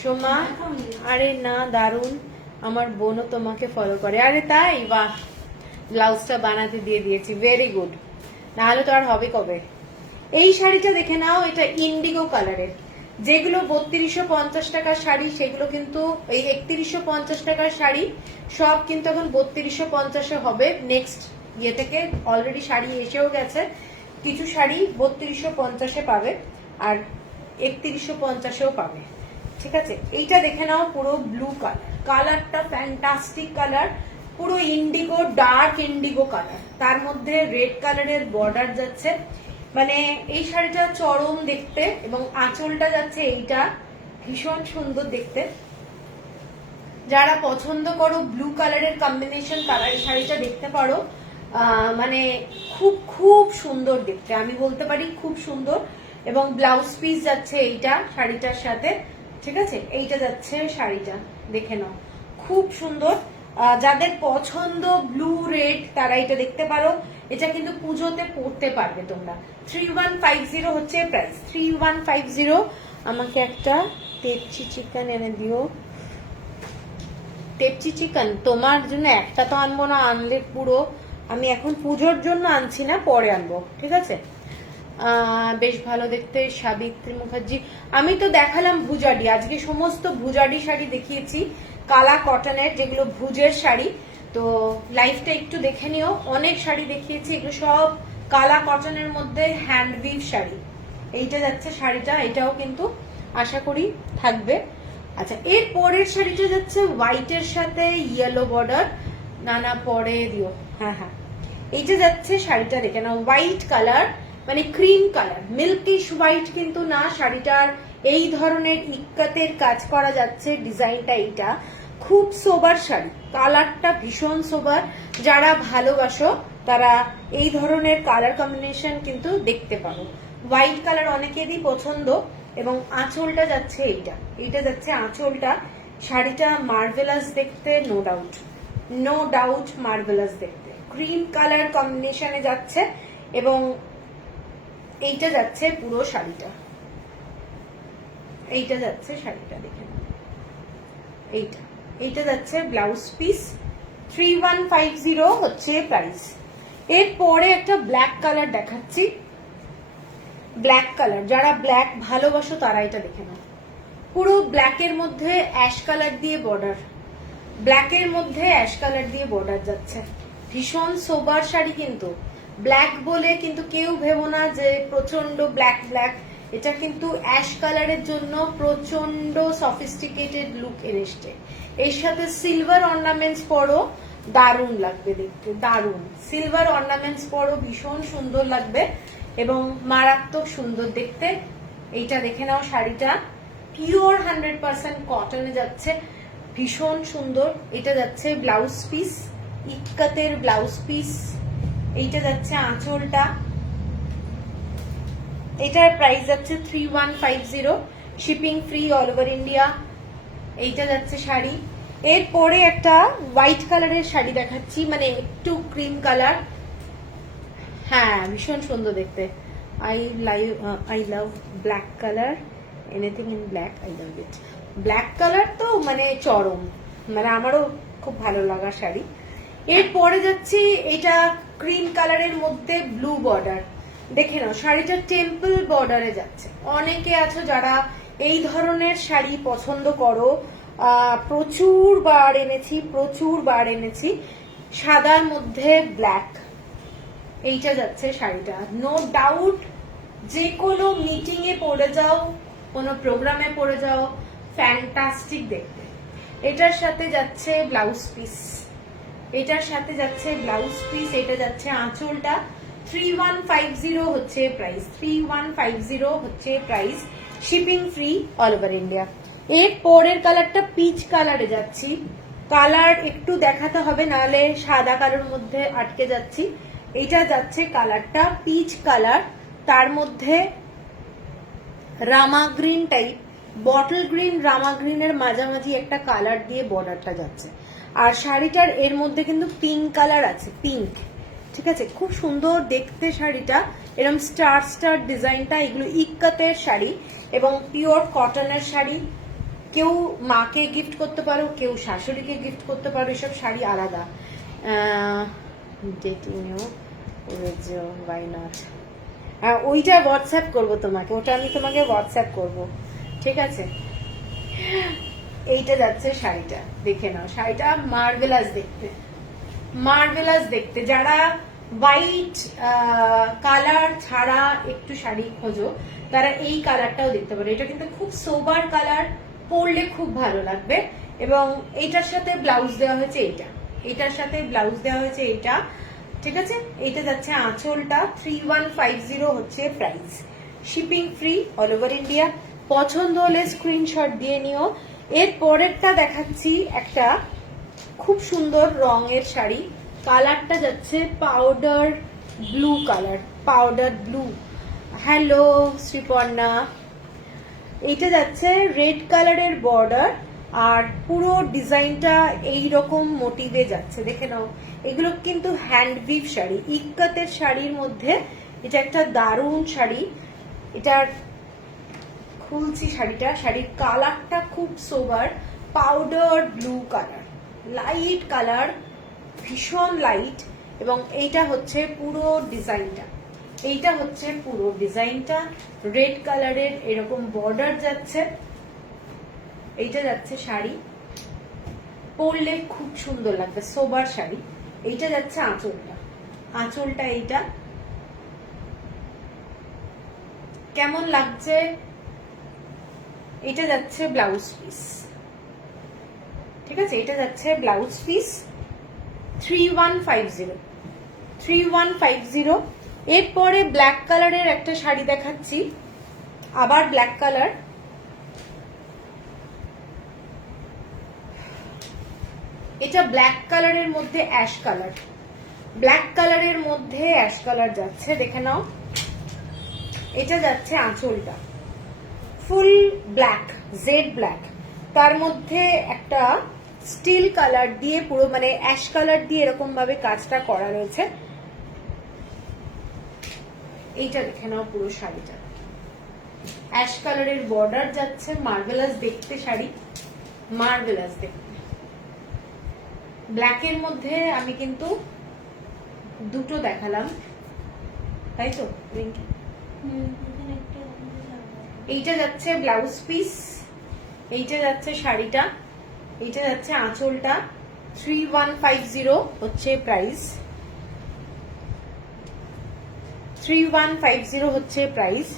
সোমা। আরে না দারুন, আমার বোনও তোমাকে ফলো করে। আরে তাই, বাহ, ব্লাউজটা বানাতে দিয়ে দিয়েছি, ভেরি গুড, নাহলে তো আর হবে কবে। এই শাড়িটা দেখে নাও, এটা ইন্ডিগো কালারের। যেগুলো 3250 টাকার শাড়ি সেগুলো কিন্তু, এই 3150 টাকার শাড়ি সব কিন্তু এখন 3250 হবে। নেক্সট ইয়ে থেকে অলরেডি শাড়ি এসেও গেছে, কিছু শাড়ি 3250 পাবে আর 3150 পাবে, ঠিক আছে। এইটা দেখে নাও, পুরো ব্লু কালার, কালারটা ফ্যান্টাস্টিক কালার, পুরো ইন্ডিগো, ডার্ক ইন্ডিগো কালার, তার মধ্যে রেড কালারের বর্ডার যাচ্ছে, মানে এই শাড়িটা চরম দেখতে। এবং আঁচলটা যাচ্ছে এইটা, ভীষণ সুন্দর দেখতে। যারা পছন্দ করো ব্লু কালারের কম্বিনেশন, তারা এই শাড়িটা দেখতে পারো। মানে খুব খুব সুন্দর দেখতে, আমি বলতে পারি খুব সুন্দর। এবং ব্লাউজ পিস যাচ্ছে এইটা শাড়িটার সাথে, ঠিক আছে, এইটা যাচ্ছে শাড়িটা, দেখে নাও খুব সুন্দর। যাদের পছন্দ ব্লু রেড, তারা এটা দেখতে পারো। এটা কিন্তু পুজোতে পরতে পারবে তোমরা। 3150 হচ্ছে প্রাইস, 3150। আমাকে একটা তেপচি চিকেন এনে দিও। টেপচি চিকেন তোমার জন্য একটা তো আনবো না, আনলে পুরো, আমি এখন পুজোর জন্য আনছি না, পরে আনবো, ঠিক আছে। বেশ ভালো দেখতে সাবিত্রী মুখার্জি। আমি তো দেখালাম ভুজাডি, আজকে সমস্ত ভুজাডি শাড়ি দেখিয়েছি, কালা কটনের, যেগুলো ভুজের শাড়ি। তো লাইভটা একটু দেখে নিও, অনেক শাড়ি দেখিয়েছি, এগুলো সব কালা কটনের মধ্যে হ্যান্ডউইভ শাড়ি। এইটা যাচ্ছে শাড়িটা, এটাও কিন্তু আশা করি থাকবে। আচ্ছা, এর পরের শাড়িটা যাচ্ছে হোয়াইটের সাথে ইয়েলো বর্ডার, নানা পরে দিও, হ্যাঁ হ্যাঁ, এইটা যাচ্ছে শাড়িটা, দেখে নাও হোয়াইট কালার, মানে ক্রিম কালার, মিল্কিশ হোয়াইট কিন্তু না। শাড়িটার এই ধরনের ইক্কাতের কাজ করা যাচ্ছে, ডিজাইনটা এইটা খুব সোবার শাড়ি, কালারটা ভীষণ সোবার। যারা ভালোবাসো তারা এই ধরনের কালার কম্বিনেশন কিন্তু দেখতে পারো। হোয়াইট কালার অনেকেরই পছন্দ। এবং আঁচলটা যাচ্ছে এইটা, এইটা যাচ্ছে আঁচলটা। শাড়িটা মার্ভেলাস দেখতে, no doubt, no doubt marvellous দেখতে, ক্রিম কালার কম্বিনেশনে যাচ্ছে। এবং এইটা যাচ্ছে পুরো শাড়িটা, এইটা যাচ্ছে শাড়িটা, দেখে নাও এইটা, এইটা যাচ্ছে ব্লাউজ পিস। 3150 হচ্ছে প্রাইস। এরপরে একটা ব্ল্যাক কালার দেখাচ্ছি, ব্ল্যাক কালার, যারা ব্ল্যাক ভালোবাসো তারা এটা দেখে নাও। পুরো ব্ল্যাকের মধ্যে অ্যাশ কালার দিয়ে বর্ডার, ব্ল্যাকের মধ্যে অ্যাশ কালার দিয়ে বর্ডার যাচ্ছে, ভীষণ সোবার শাড়ি কিন্তু। ব্ল্যাক বলে কিন্তু কেউ ভেবো না যে প্রচন্ড ব্ল্যাক ব্ল্যাক, এটা কিন্তু অ্যাশ কালারের জন্য প্রচন্ড সফিস্টিকেটেড লুক এনেছে। এর সাথে সিলভার অর্নামেন্টস পরো, দারুণ লাগবে দেখতে, দারুণ। সিলভার অর্নামেন্টস পরো, ভীষণ সুন্দর লাগবে এবং মারাত্মক সুন্দর দেখতে। এইটা দেখে নাও শাড়িটা, পিওর 100% কটনে যাচ্ছে, ভীষণ সুন্দর। এটা যাচ্ছে ব্লাউজ পিস, ইক্কাতের ব্লাউজ পিস। এইটা যাচ্ছে আঁচলটা, এটার প্রাইস যাচ্ছে 3150, shipping free all over India. এইটা যাচ্ছে শাড়ি। এরপরে একটা হোয়াইট কালারের শাড়ি দেখাচ্ছি, মানে একটু ক্রিম কালার, হ্যাঁ ভীষণ সুন্দর দেখতে। I love black colour, anything in black I love it. Black colour তো মানে চরম, মানে আমারও খুব ভালো লাগা শাড়ি। এরপরে যাচ্ছি, এটা ক্রিম কালারের মধ্যে ব্লু বর্ডার, দেখে নাও শাড়িটা টেম্পল বর্ডারে যাচ্ছে। অনেকে আছো যারা এই ধরনের শাড়ি পছন্দ করো, প্রচুর বার এনেছি, প্রচুর বার এনেছি। সাদার মধ্যে ব্ল্যাক, এইটা যাচ্ছে শাড়িটা, নো ডাউট যে কোনো মিটিং এ পরে যাও, কোনো প্রোগ্রামে পরে যাও, ফ্যান্টাস্টিক দেখতে। এটার সাথে যাচ্ছে ব্লাউজ পিস, এটার সাথে যাচ্ছে ব্লাউজ পিস, এটা যাচ্ছে আঁচলটা। 3150 হচ্ছে প্রাইস, 3150 হচ্ছে price, shipping free all over India. এর পরের কালারটা পিচ কালারে যাচ্ছি, কালার একটু দেখাতে হবে, নাহলে সাদা কালোর মধ্যে আটকে যাচ্ছি। এটা যাচ্ছে কালারটা পিচ কালার, তার মধ্যে রামা গ্রিন টাইপ, বটল গ্রিন রামা গ্রিনের মাঝামাঝি একটা কালার দিয়ে বর্ডারটা যাচ্ছে। আর শাড়িটার এর মধ্যে কিন্তু পিঙ্ক কালার আছে, পিঙ্ক, ঠিক আছে, খুব সুন্দর দেখতে শাড়িটা। এরকম স্টার স্টার ডিজাইনটা, এগুলো ইক্কাতের শাড়ি এবং পিওর কটনের শাড়ি। কেউ মাকে গিফট করতে পারো, কেউ শাশুড়িকে গিফট করতে পারো, এসব শাড়ি আলাদা। ওইটা হোয়াটসঅ্যাপ করবো তোমাকে, ওটা আমি তোমাকে হোয়াটসঅ্যাপ করবো, ঠিক আছে। এইটা যাচ্ছে শাড়িটা, দেখে নাও শাড়িটা মার্ভেলাস দেখতে, মার্ভেলাস দেখতে। যারা হোয়াইট কালার ছাড়া একটু শাড়ি খোঁজো, তারা এই কালারটাও দেখতে পারো। এটা কিন্তু খুব সোবার কালার, পরলে খুব ভালো লাগবে। এবং এইটার সাথে ব্লাউজ দেওয়া হয়েছে, এইটা এটার সাথে ব্লাউজ দেওয়া হয়েছে এটা, ঠিক আছে। এটা যাচ্ছে আঁচলটা, 3150 হচ্ছে price, shipping free all over India. পছন্দ হলে স্ক্রিনশট দিয়ে নিও। এর পরেরটা দেখাচ্ছি একটা খুব সুন্দর রঙের শাড়ি, কালারটা যাচ্ছে powder blue colour, powder blue. Hello Sriparna. এইটা যাচ্ছে রেড কালারের বর্ডার আর পুরো ডিজাইনটা এই রকম মোটিভে যাচ্ছে, দেখে নাও। এগুলো কিন্তু হ্যান্ড উইভ শাড়ি, ইক্কাতের শাড়ির মধ্যে এটা একটা দারুণ শাড়ি। এটার খুলছি শাড়িটা, শাড়ির কালারটা খুব sober, powder blue colour, light colour, ভীষণ লাইট। এবং এইটা হচ্ছে পুরো ডিজাইনটা, এইটা হচ্ছে পুরো ডিজাইনটা, রেড কালারের এরকম বর্ডার যাচ্ছে। এইটা যাচ্ছে শাড়ি, পরলে খুব সুন্দর লাগবে, সোবার শাড়ি। এইটা যাচ্ছে আঁচলটা, আঁচলটা এইটা কেমন লাগছে। এটা যাচ্ছে ব্লাউজ পিস, ঠিক আছে, এটা যাচ্ছে ব্লাউজ পিস 3150, 3150। এরপরে ব্ল্যাক কালারের একটা শাড়ি দেখাচ্ছি, আবার ব্ল্যাক কালার। এটা ব্ল্যাক কালারের মধ্যে অ্যাশ কালার, ব্ল্যাক কালারের মধ্যে অ্যাশ কালার যাচ্ছে, দেখে নাও। এটা যাচ্ছে আঁচলটা, ফুল ব্ল্যাক, জেড ব্ল্যাক, তার মধ্যে একটা স্টিল কালার দিয়ে পুরো মানে অ্যাশ কালার দিয়ে এরকম ভাবে কাজটা করা রয়েছে। এইটা দেখে নাও পুরো শাড়িটা, অ্যাশ কালারের বর্ডার যাচ্ছে, মার্ভেলাস দেখতে শাড়ি, মার্ভেলাস দেখতে। ব্ল্যাকের মধ্যে আমি কিন্তু দুটো দেখালাম, তাই তো। এইটা যাচ্ছে ব্লাউজ পিস, এইটা যাচ্ছে শাড়িটা, এইটা যাচ্ছে আঁচলটা, 3150 হচ্ছে প্রাইস, 3150 হচ্ছে প্রাইস।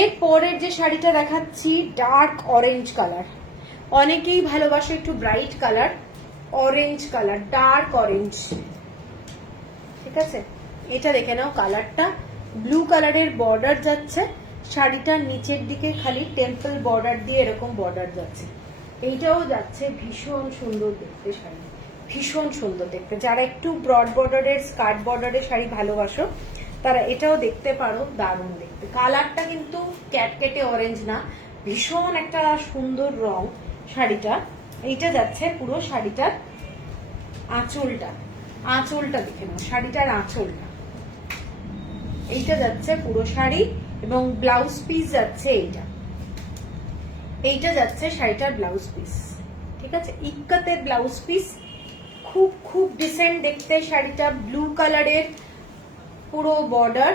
এর পরের যে শাড়িটা দেখাচ্ছি ডার্ক অরেঞ্জ কালার, অনেকেই ভালোবাসে একটু bright colour, orange colour, dark orange, ঠিক আছে। এটা দেখে নাও কালারটা, ব্লু কালারের বর্ডার যাচ্ছে, শাড়িটার নিচের দিকে খালি টেম্পল বর্ডার দিয়ে এরকম বর্ডার যাচ্ছে। এইটাও যাচ্ছে, ভীষণ সুন্দর দেখতে শাড়ি, ভীষণ সুন্দর দেখতে। যারা একটু ব্রড বর্ডারের স্কার্ট বর্ডারের শাড়ি ভালোবাসো তারা এটাও দেখতে পারো, দারুণ দেখতে। কালারটা কিন্তু ক্যাটকেটে অরেঞ্জ না, ভীষণ একটা সুন্দর রং শাড়িটা। এইটা যাচ্ছে পুরো শাড়িটার আঁচলটা, আঁচলটা দেখে নাও, শাড়িটার আঁচলটা। এইটা যাচ্ছে পুরো শাড়ি এবং ব্লাউজ পিস যাচ্ছে এইটা, এইটা যাচ্ছে শাড়িটার ব্লাউজ পিস, ঠিক আছে, ইক্কাতের ব্লাউজ পিস, খুব খুব ডিসেন্ট দেখতে শাড়িটা। ব্লু কালারের পুরো বর্ডার,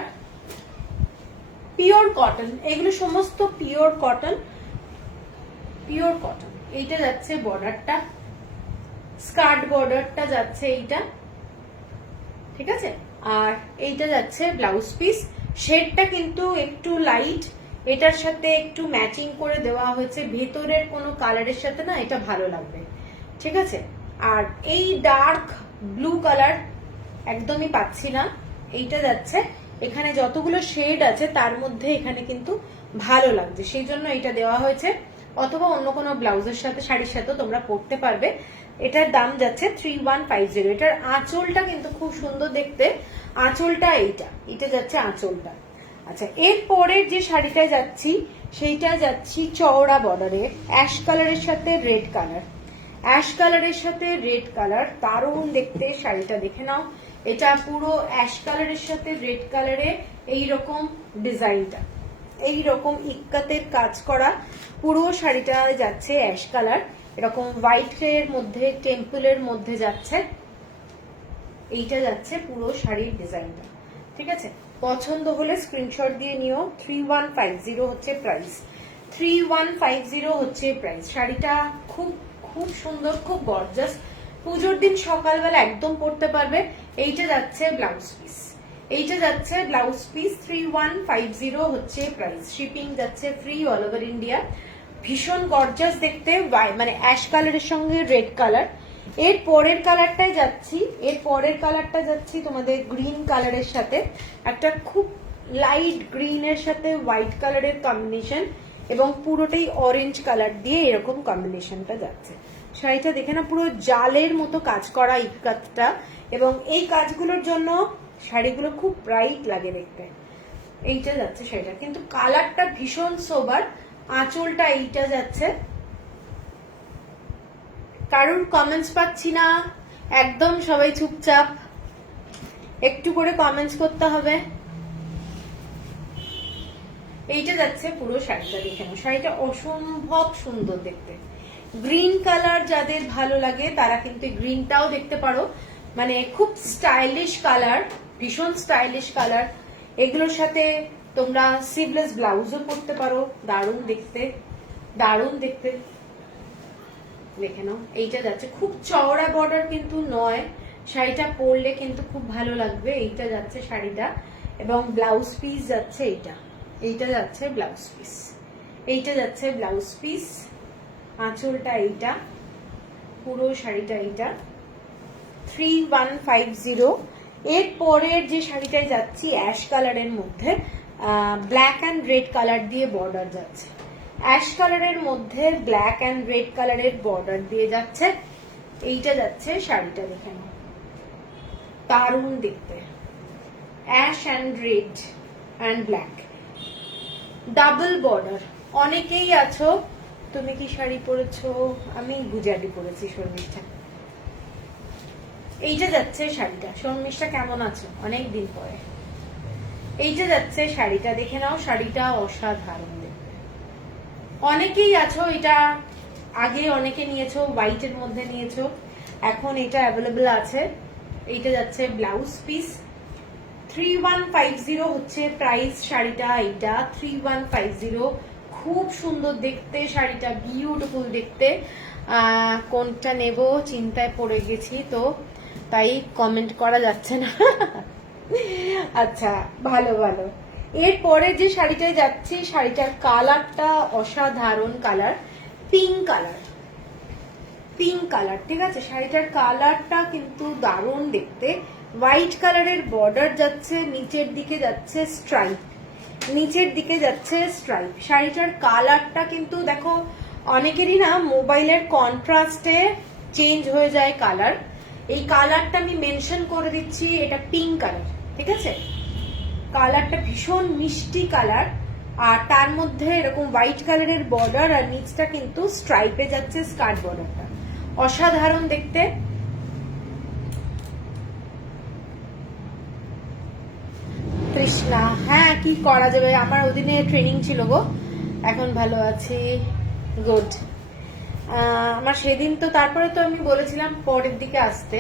পিওর কটন, এগুলো সমস্ত পিওর কটন, পিওর কটন। এইটা যাচ্ছে বর্ডারটা, স্কার্ট বর্ডারটা যাচ্ছে এইটা, ঠিক আছে। আর এইটা যাচ্ছে ব্লাউজ পিস, শেডটা কিন্তু একটু লাইট, এটার সাথে একটু ম্যাচিং করে দেওয়া হয়েছে, ভেতরের কোনো কালারের সাথে না এটা ভালো লাগবে, ঠিক আছে। আর এই ডার্ক ব্লু কালার একদমই পাচ্ছি না, এইটা যাচ্ছে, এখানে যতগুলো শেড আছে তার মধ্যে এখানে কিন্তু ভালো লাগছে, সেই জন্য এটা দেওয়া হয়েছে। অথবা অন্য কোনো ব্লাউজের সাথে, শাড়ির সাথেও তোমরা পরতে পারবে। এটার দাম যাচ্ছে 3150। এটার আঁচলটা কিন্তু খুব সুন্দর দেখতে, আঁচলটা এইটা, এটা যাচ্ছে আঁচলটা। আচ্ছা, এরপরের যে শাড়িটা যাচ্ছি সেইটা যাচ্ছি চওড়া বর্ডারে, অ্যাশ কালারের সাথে রেড কালার, অ্যাশ কালারের সাথে রেড কালার, দারুণ দেখতে শাড়িটা, দেখে নাও। এটা পুরো অ্যাশ কালারের সাথে রেড কালারে এইরকম ডিজাইনটা, এইরকম ইক্কাতের কাজ করা পুরো শাড়িটা যাচ্ছে অ্যাশ কালার, এরকম হোয়াইট এর মধ্যে টেম্পলের মধ্যে যাচ্ছে। এইটা যাচ্ছে পুরো শাড়ির ডিজাইনটা, ঠিক আছে। পছন্দ হলে স্ক্রিনশট দিয়ে নিও। 3150 হচ্ছে প্রাইস, 3150 হচ্ছে প্রাইস। শাড়িটা খুব খুব সুন্দর, খুব গর্জাস, পুজোর দিন সকালবেলা একদম পরতে পারবে। এইটা যাচ্ছে ব্লাউজ পিস, এইটা যাচ্ছে ব্লাউজ পিস, 3150 হচ্ছে প্রাইস, শিপিং যাচ্ছে ফ্রি অল ওভার ইন্ডিয়া। ভীষণ গর্জাস দেখতে, মানে অ্যাশ কালারের সঙ্গে রেড কালার, এর পরের কালারটাই যাচ্ছি, এর পরের কালারটা যাচ্ছি তোমাদের গ্রিন কালারের সাথে, একটা খুব লাইট গ্রিনের সাথে হোয়াইট কালারের কম্বিনেশন এবং পুরোটাই অরেঞ্জ কালার দিয়ে এরকম কম্বিনেশনটা যাচ্ছে। শাড়িটা দেখে না পুরো জালের মতো কাজ করা ইকাতটা, এবং এই কাজগুলোর জন্য শাড়িগুলো খুব ব্রাইট লাগে দেখতে। এইটা যাচ্ছে শাড়িটা, কিন্তু কালারটা ভীষণ সোবার। আঁচলটা এইটা যাচ্ছে। কারুর কমেন্টস পাচ্ছি না, একদম সবাই চুপচাপ, একটু করে কমেন্টস করতে হবে। এইটা যাচ্ছে পুরো শাড়িটা, দেখে নাও শাড়িটা অসম্ভব সুন্দর দেখতে। গ্রিন কালার যাদের ভালো লাগে তারা কিন্তু গ্রিনটাও দেখতে পারো, মানে খুব স্টাইলিশ কালার, ভীষণ স্টাইলিশ কালার। এগুলোর সাথে তোমরা স্লিভলেস ব্লাউজও পরতে পারো, দারুণ দেখতে, দারুণ দেখতে। দেখে নাও এইটা যাচ্ছে, খুব চওড়া বর্ডার কিন্তু নয়, শাড়িটা পরলে কিন্তু খুব ভালো লাগবে। এইটা যাচ্ছে শাড়িটা, এবং ব্লাউজ পিস যাচ্ছে এইটা, এইটা যাচ্ছে ব্লাউজ পিস, এইটা যাচ্ছে ব্লাউজ পিস। আঁচলটা এইটা, পুরো শাড়িটা এইটা 3150। এর পরের যে শাড়িটায় যাচ্ছি অ্যাশ কালারের মধ্যে ব্ল্যাক অ্যান্ড রেড কালার দিয়ে বর্ডার যাচ্ছে, অ্যাশ কালারের মধ্যে ব্ল্যাক অ্যান্ড রেড কালারের বর্ডার দিয়ে যাচ্ছে। এইটা যাচ্ছে শাড়িটা, দেখে নাও দারুণ দেখতে, ash and red and black, double border. অনেকেই আছো, তুমি কি শাড়ি পরেছো? আমি গুজারি পরেছি শর্মিষ্ঠা। এইটা যাচ্ছে শাড়িটা, শর্মিষ্ঠা কেমন আছো? অনেক দিন পরে। এইটা যাচ্ছে শাড়িটা, দেখে নাও শাড়িটা অসাধারণ দেখতে। অনেকেই আছো, এটা আগে অনেকে নিয়েছো, হোয়াইটের মধ্যে নিয়েছো, এখন এটা অ্যাভেলেবল আছে। এইটা যাচ্ছে ব্লাউজ পিস, 3150 হচ্ছে প্রাইস শাড়িটা। এইটা 3150, খুব সুন্দর দেখতে শাড়িটা, বিউটিফুল দেখতে। কোনটা নেব চিন্তায় পড়ে গেছি, তো তাই কমেন্ট করা যাচ্ছে না। আচ্ছা, ভালো ভালো। এরপরে যে শাড়িটায় যাচ্ছি, শাড়িটার কালারটা অসাধারণ colour, pink colour, pink colour, ঠিক আছে। শাড়িটার কালারটা কিন্তু দারুণ দেখতে। হোয়াইট কালারের বর্ডার যাচ্ছে, নিচের দিকে যাচ্ছে স্ট্রাইপ, নিচের দিকে যাচ্ছে স্ট্রাইপ। শাড়িটার কালারটা কিন্তু দেখো, অনেকেরই না মোবাইলের কন্ট্রাস্টে চেঞ্জ হয়ে যায় কালার। এই কালারটা আমি মেনশন করে দিচ্ছি, এটা পিঙ্ক কালার, ঠিক আছে। কালারটা ভীষণ মিষ্টি কালার, আর তার মধ্যে এরকম হোয়াইট কালারের বর্ডার, আর নিচটা কিন্তু স্ট্রাইপে যাচ্ছে স্কার্ট বর্ডারটা, অসাধারণ দেখতে। কৃষ্ণা, হ্যাঁ কি করা যাবে, আমার ওদিনে ট্রেনিং ছিল গো, এখন ভালো আছি, গুড। আমার সেদিন তো, তারপরে তো আমি বলেছিলাম পরের দিকে আসতে।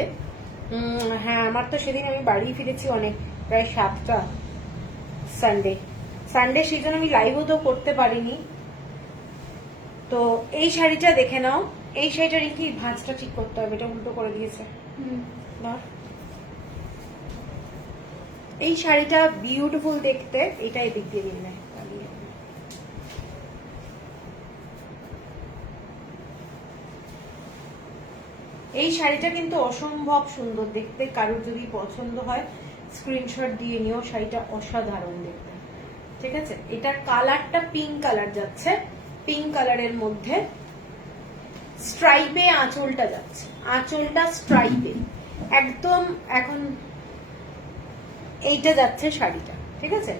হ্যাঁ, আমার তো সেদিন আমি বাড়ি ফিরেছি অনেক, প্রায় 7টা, সানডে, সেই জন্য আমি লাইভও তো করতে পারিনি। তো এই শাড়িটা দেখে নাও, এই শাড়িটার কি ভাঁজটা ঠিক করতে হবে, এটা উল্টো করে দিয়েছে। এই শাড়িটা বিউটিফুল দেখতে, এটা এদিক দিয়ে নিয়ে, এই শাড়িটা কিন্তু অসম্ভব সুন্দর দেখতে। কারোর যদি পছন্দ হয় স্ক্রিনশট দিয়ে নিও, শাড়িটা অসাধারণ দেখতে, ঠিক আছে। এটার কালারটা পিঙ্ক কালার যাচ্ছে, পিঙ্ক কালারের মধ্যে স্ট্রাইপে আঁচলটা যাচ্ছে, আঁচলটা স্ট্রাইপে একদম। এখন এইটা যাচ্ছে শাড়িটা, ঠিক আছে।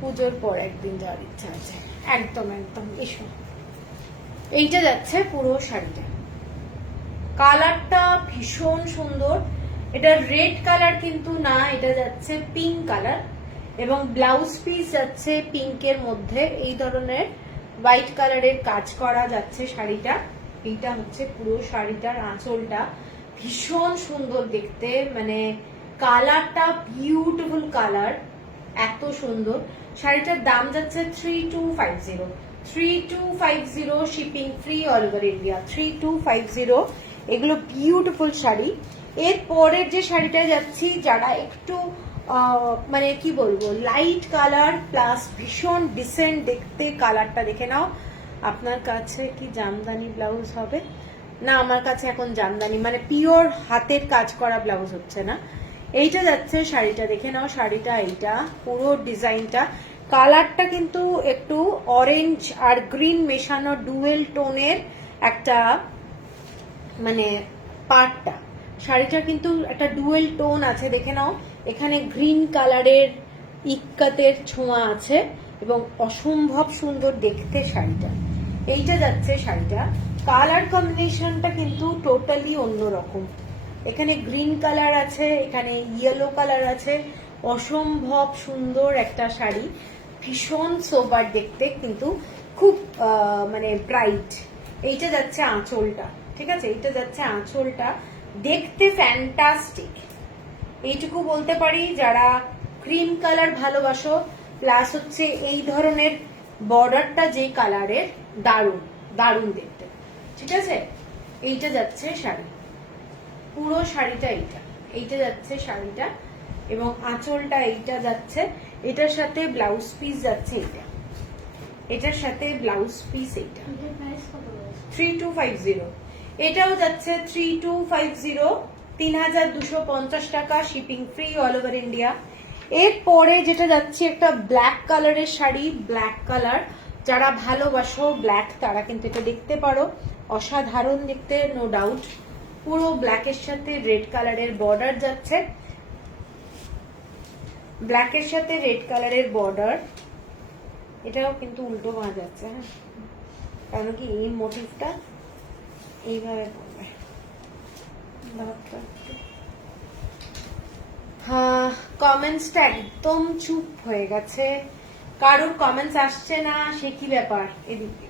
পুজোর পর একদিন যাওয়ার ইচ্ছা আছে, একদম একদম এসো। এইটা যাচ্ছে পুরো শাড়িটা, কালারটা ভীষণ সুন্দর। এটা রেড কালার কিন্তু না, এটা যাচ্ছে পিঙ্ক কালার, এবং ব্লাউজ পিস যাচ্ছে পিঙ্কের মধ্যে এই ধরনের হোয়াইট কালারের কাজ করা যাচ্ছে শাড়িটা। এইটা হচ্ছে পুরো শাড়িটার আঁচলটা, ভীষণ সুন্দর দেখতে, মানে কালারটা বিউটিফুল কালার, এত সুন্দর। শাড়িটার দাম যাচ্ছে 3250, 3250, shipping free all over India, 3250। এগুলো বিউটিফুল শাড়ি। এর পরের যে শাড়িটা যাচ্ছি, যারা একটু মানে কি বলবো, লাইট কালার প্লাস ভীষণ ডিসেন্ট দেখতে, কালারটা দেখে নাও। আপনার কাছে কি জামদানি ব্লাউজ হবে? না আমার কাছে এখন জামদানি মানে পিওর হাতের কাজ করা ব্লাউজ হচ্ছে না। এইটা যাচ্ছে শাড়িটা, দেখে নাও শাড়িটা, এইটা পুরো ডিজাইনটা, কালারটা কিন্তু একটু অরেঞ্জ আর গ্রিন মেশানো ডুয়েল টোনের একটা মানে পাটটা, শাড়িটা কিন্তু একটা ডুয়েল টোন আছে, দেখে নাও এখানে গ্রিন কালারের ইক্কাতের ছোঁয়া আছে এবং অসম্ভব সুন্দর দেখতে শাড়িটা। এইটা যাচ্ছে শাড়িটা, কালার কম্বিনেশনটা কিন্তু টোটালি অন্যরকম, এখানে গ্রিন কালার আছে, এখানে ইয়েলো কালার আছে, অসম্ভব সুন্দর একটা শাড়ি, ভীষণ সোবার দেখতে কিন্তু খুব মানে ব্রাইট। এইটা যাচ্ছে আঁচলটা, ঠিক আছে, এইটা যাচ্ছে আঁচলটা, দেখতে ফ্যান্টাস্টিক। এইটুকু বলতে পারি, যারা ক্রিম কালার ভালোবাসো প্লাস হচ্ছে এই ধরনের বর্ডারটা যে কালারের, দারুণ দারুণ দেখতে, ঠিক আছে। এইটা যাচ্ছে শাড়ি, পুরো শাড়িটা এইটা, এইটা যাচ্ছে শাড়িটা এবং আঁচলটা এইটা যাচ্ছে, এটার সাথে ব্লাউজ পিস যাচ্ছে এইটা, এটার সাথে ব্লাউজ পিস এইটা 3250, এটাও যাচ্ছে 3250, 3250 টাকা, shipping free all over India. এরপরে যেটা যাচ্ছে একটা ব্ল্যাক কালারের শাড়ি, ব্ল্যাক কালার যারা ভালোবাসো ব্ল্যাক তারা কিন্তু এটা দেখতে পারো, অসাধারণ দেখতে নো ডাউট, পুরো ব্ল্যাকের সাথে রেড কালারের বর্ডার যাচ্ছে, ব্ল্যাকের সাথে রেড কালারের বর্ডার, এটাও কিন্তু উল্টো ভাঁজ যাচ্ছে, হ্যাঁ কারণ কি এই মোটিভটা এইভাবে পড়বে। হ্যাঁ, কমেন্টসটা একদম চুপ হয়ে গেছে, কারোর কমেন্টস আসছে না, সে কি ব্যাপার? এদিকে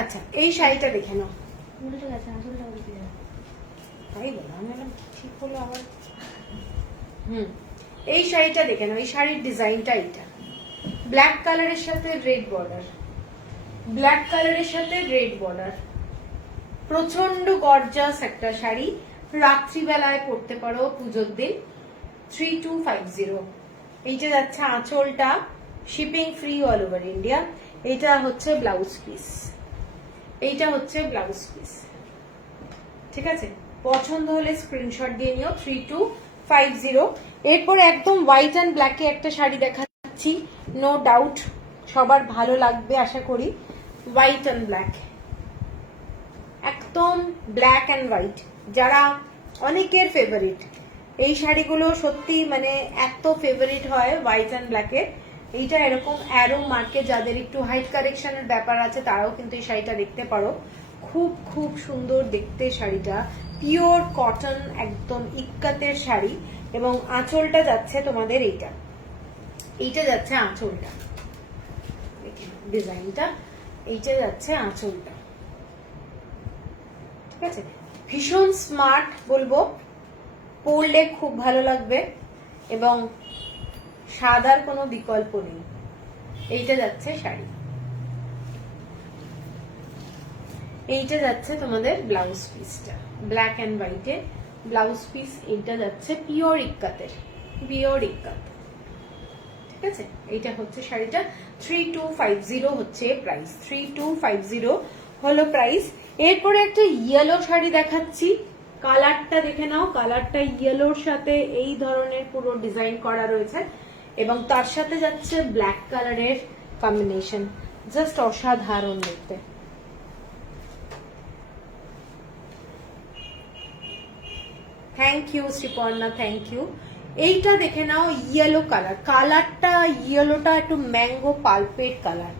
আচ্ছা, এই শাড়িটা দেখে নাও, তাই বলো আমি ঠিক হলো আবার। এই শাড়িটা দেখে নাও, এই শাড়ির ডিজাইনটা এইটা, ব্ল্যাক কালারের সাথে রেড বর্ডার, ব্ল্যাক কালারের সাথে রেড বর্ডার, প্রচন্ড গর্জাস একটা শাড়ি, রাত্রিবেলায় পরতে পারো পুজোর দিন। 3250, এইটা যাচ্ছে আঁচলটা, shipping free all over India. এটা হচ্ছে ব্লাউজ পিস, এইটা হচ্ছে ব্লাউজ পিস, ঠিক আছে। পছন্দ হলে স্ক্রিনশট দিয়ে নিও। 3250। এরপরে একদম হোয়াইট অ্যান্ড ব্ল্যাকে একটা শাড়ি দেখাচ্ছি, নো ডাউট সবার ভালো লাগবে আশা করি। হোয়াইট অ্যান্ড ব্ল্যাক, একদম ব্ল্যাক অ্যান্ড হোয়াইট, যারা অনেকের ফেভারিট এই শাড়িগুলো, সত্যি মানে এত ফেভারিট হয় হোয়াইট অ্যান্ড ব্ল্যাকের। এইটা এরকম অ্যারো মার্কে যাদের একটু হাইট কারেকশনের ব্যাপার আছে তারাও কিন্তু এই শাড়িটা দেখতে পারো, খুব খুব সুন্দর দেখতে শাড়িটা, পিওর কটন একদম ইক্কাতের শাড়ি এবং আঁচলটা যাচ্ছে তোমাদের এইটা, এইটা যাচ্ছে আঁচলটা, ডিজাইনটা এইটা যাচ্ছে আঁচলটা, ঠিক আছে। ভীষণ স্মার্ট বলবো, পরলে খুব ভালো লাগবে এবং সাদার কোনো বিকল্প নেই। এইটা যাচ্ছে শাড়ি, এইটা যাচ্ছে তোমাদের ব্লাউজ পিসটা, ব্ল্যাক অ্যান্ড হোয়াইটে ব্লাউজ পিস, এইটা যাচ্ছে পিওর ইক্কাতের, পিওর ইক্কাত, ঠিক আছে। এইটা হচ্ছে শাড়িটা, 3250 হচ্ছে প্রাইস, 3250 হলো প্রাইস। এরপরে একটা ইয়েলো শাড়ি দেখাচ্ছি, কালারটা দেখে নাও, কালারটা ইয়েলোর সাথে এই ধরনের পুরো ডিজাইন করা রয়েছে এবং তার সাথে যাচ্ছে ব্ল্যাক কালারের কম্বিনেশন, জাস্ট অসাধারণ দেখতে। Thank you Sriparna, thank you. এইটা দেখে নাও ইয়েলো কালার, কালারটা ইয়েলোটা একটু ম্যাঙ্গো পালপেট কালার,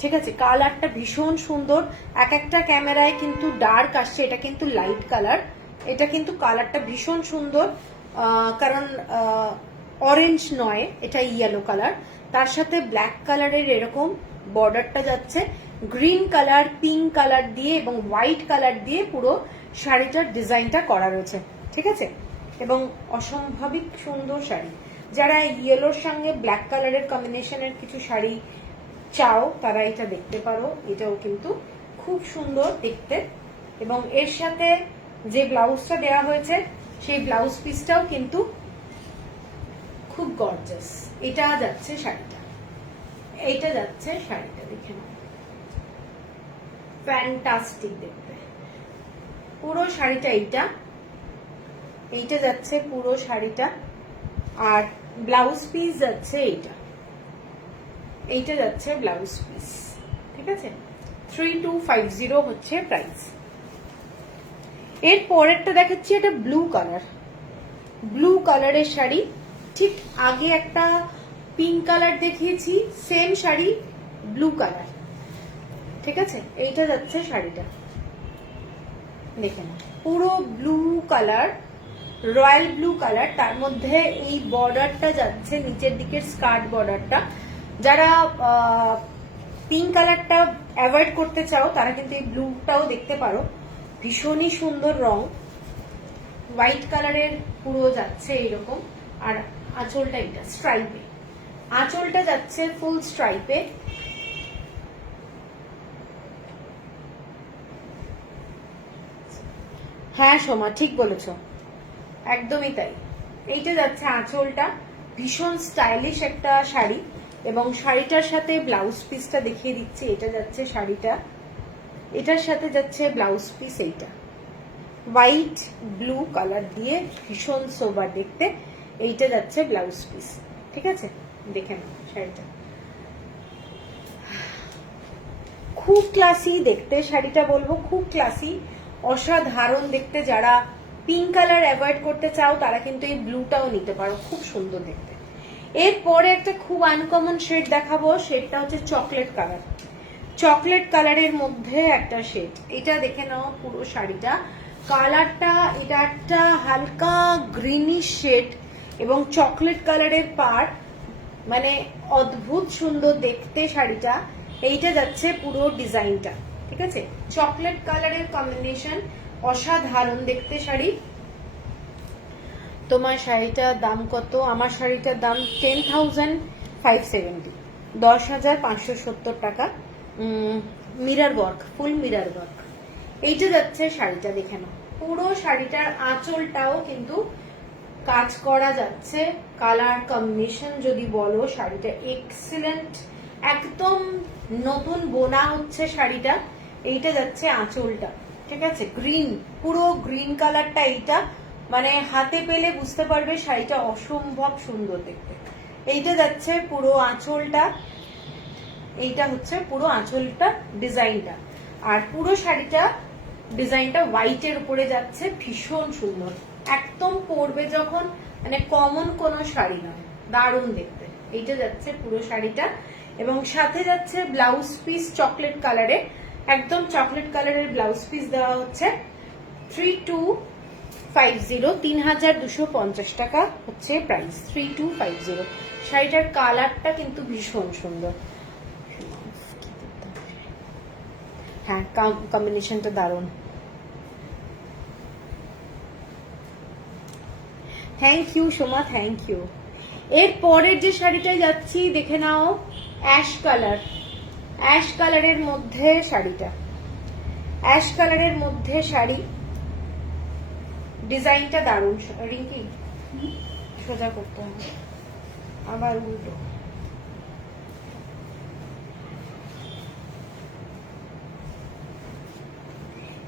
ঠিক আছে, কালারটা ভীষণ সুন্দর। এক একটা ক্যামেরায় কিন্তু ডার্ক আসছে, এটা কিন্তু লাইট কালার, এটা কিন্তু কালারটা ভীষণ সুন্দর, কারণ অরেঞ্জ নয়, এটা ইয়েলো কালার, তার সাথে ব্ল্যাক কালারের এরকম বর্ডারটা যাচ্ছে, গ্রিন কালার, পিঙ্ক কালার দিয়ে এবং হোয়াইট কালার দিয়ে পুরো শাড়িটার ডিজাইনটা করা রয়েছে, ঠিক আছে, এবং অসম্ভাবিক সুন্দর শাড়ি। যারা ইয়েলোর সঙ্গে ব্ল্যাক কালারের কম্বিনেশনের কিছু শাড়ি চাও তারা এটা দেখতে পারো, এটাও কিন্তু খুব সুন্দর দেখতে এবং এর সাথে যে ব্লাউজটা দেওয়া হয়েছে সেই ব্লাউজ পিসটাও কিন্তু খুব গর্জাস। এটা যাচ্ছে শাড়িটা, এইটা যাচ্ছে শাড়িটা, দেখে নাও ফ্যান্টাস্টিক দেখতে পুরো শাড়িটা। এইটা যাচ্ছে পুরো শাড়িটা, আর ব্লাউজ পিস যাচ্ছে এইটা যাচ্ছে ব্লাউজ পিস, ঠিক আছে। 3250 হচ্ছে প্রাইস। এর পরেরটা দেখাচ্ছি, এটা ব্লু কালারের শাড়ি। ঠিক আগে একটা পিঙ্ক কালার দেখিয়েছি, সেম শাড়ি ব্লু কালার, ঠিক আছে। এইটা যাচ্ছে শাড়িটা, দেখে না পুরো blue colour, royal blue colour. তার মধ্যে এই বর্ডারটা যাচ্ছে নিচের দিকের স্কার্ট বর্ডারটা। যারা পিঙ্ক কালারটা অ্যাভয়েড করতে চাও তারা কিন্তু এই ব্লুটাও দেখতে পারো, ভীষণই সুন্দর রং। হোয়াইট কালারের পুরো যাচ্ছে এইরকম, আর আঁচলটা এটা স্ট্রাইপে, আঁচলটা যাচ্ছে ফুল স্ট্রাইপে। হ্যাঁ সোমা ঠিক বলেছ, একদমই তাই। এইটা যাচ্ছে আঁচলটা, ভীষণ স্টাইলিশ একটা শাড়ি, এবং শাড়িটার সাথে ব্লাউজ পিসটা দেখিয়ে দিচ্ছি। এটা যাচ্ছে শাড়িটা, এটার সাথে যাচ্ছে ব্লাউজ পিস, এইটা হোয়াইট ব্লু কালার দিয়ে ভীষণ সোবার দেখতে। এইটা যাচ্ছে ব্লাউজ পিস, ঠিক আছে। দেখে নাও শাড়িটা, খুব ক্লাসি দেখতে শাড়িটা, বলবো খুব ক্লাসি, অসাধারণ দেখতে। যারা পিঙ্ক কালার অ্যাভয়েড করতে চাও তারা কিন্তু এই ব্লুটাও নিতে পারো, খুব সুন্দর দেখতে। এরপরে একটা খুব আনকমন শেড দেখাবো, শেডটা হচ্ছে চকলেট কালারের মধ্যে একটা শেড। এটা দেখে নাও পুরো শাড়িটা, কালারটা এটা একটা হালকা গ্রিনিশ শেড এবং চকলেট কালারের পাড়, মানে অদ্ভুত সুন্দর দেখতে শাড়িটা। এইটা যাচ্ছে পুরো ডিজাইনটা, ঠিক আছে। চকলেট কালারের কম্বিনেশন, অসাধারণ দেখতে শাড়ি। তোমার শাড়িটার দাম কত? আমার শাড়িটার দাম 10,570, 10,570 টাকা। মিরর ওয়ার্ক, ফুল মিরর ওয়ার্ক। এইটা যাচ্ছে শাড়িটা, দেখে নাও পুরো শাড়িটার আঁচলটাও কিন্তু কাজ করা যাচ্ছে। কালার কম্বিনেশন যদি বলো, শাড়িটা এক্সিলেন্ট, একদম নতুন বোনা হচ্ছে শাড়িটা। এইটা যাচ্ছে আঁচলটা, ঠিক আছে। গ্রিন, পুরো গ্রিন কালারটা এইটা, মানে হাতে পেলে বুঝতে পারবে শাড়িটা অসম্ভব সুন্দর দেখতে। এইটা যাচ্ছে পুরো আঁচলটা, এইটা হচ্ছে পুরো আঁচলটা ডিজাইনটা, আর পুরো শাড়িটা ডিজাইনটা হোয়াইটের উপরে যাচ্ছে, ভীষণ সুন্দর একদম। পরবে যখন, মানে কমন কোনো শাড়ি নয়, দারুণ দেখতে। এইটা যাচ্ছে পুরো শাড়িটা, এবং সাথে যাচ্ছে ব্লাউজ পিস চকলেট কালারে, একদম চকলেট কালারের ব্লাউজ পিস দেওয়া হচ্ছে। 3250, 3250 টাকা হচ্ছে প্রাইস, 3250। শাড়িটার কালারটা কিন্তু ভীষণ সুন্দর, হ্যাঁ কম্বিনেশনটা দারুণ। Thank you Soma, thank you. এর পরের যে শাড়িটায় যাচ্ছি দেখে নাও, অ্যাশ কালারের মধ্যে শাড়িটা, অ্যাশ কালারের মধ্যে শাড়ি, ডিজাইনটা দারুণ। রিঙ্কি সোজা করতে হবে, আবার উল্টো।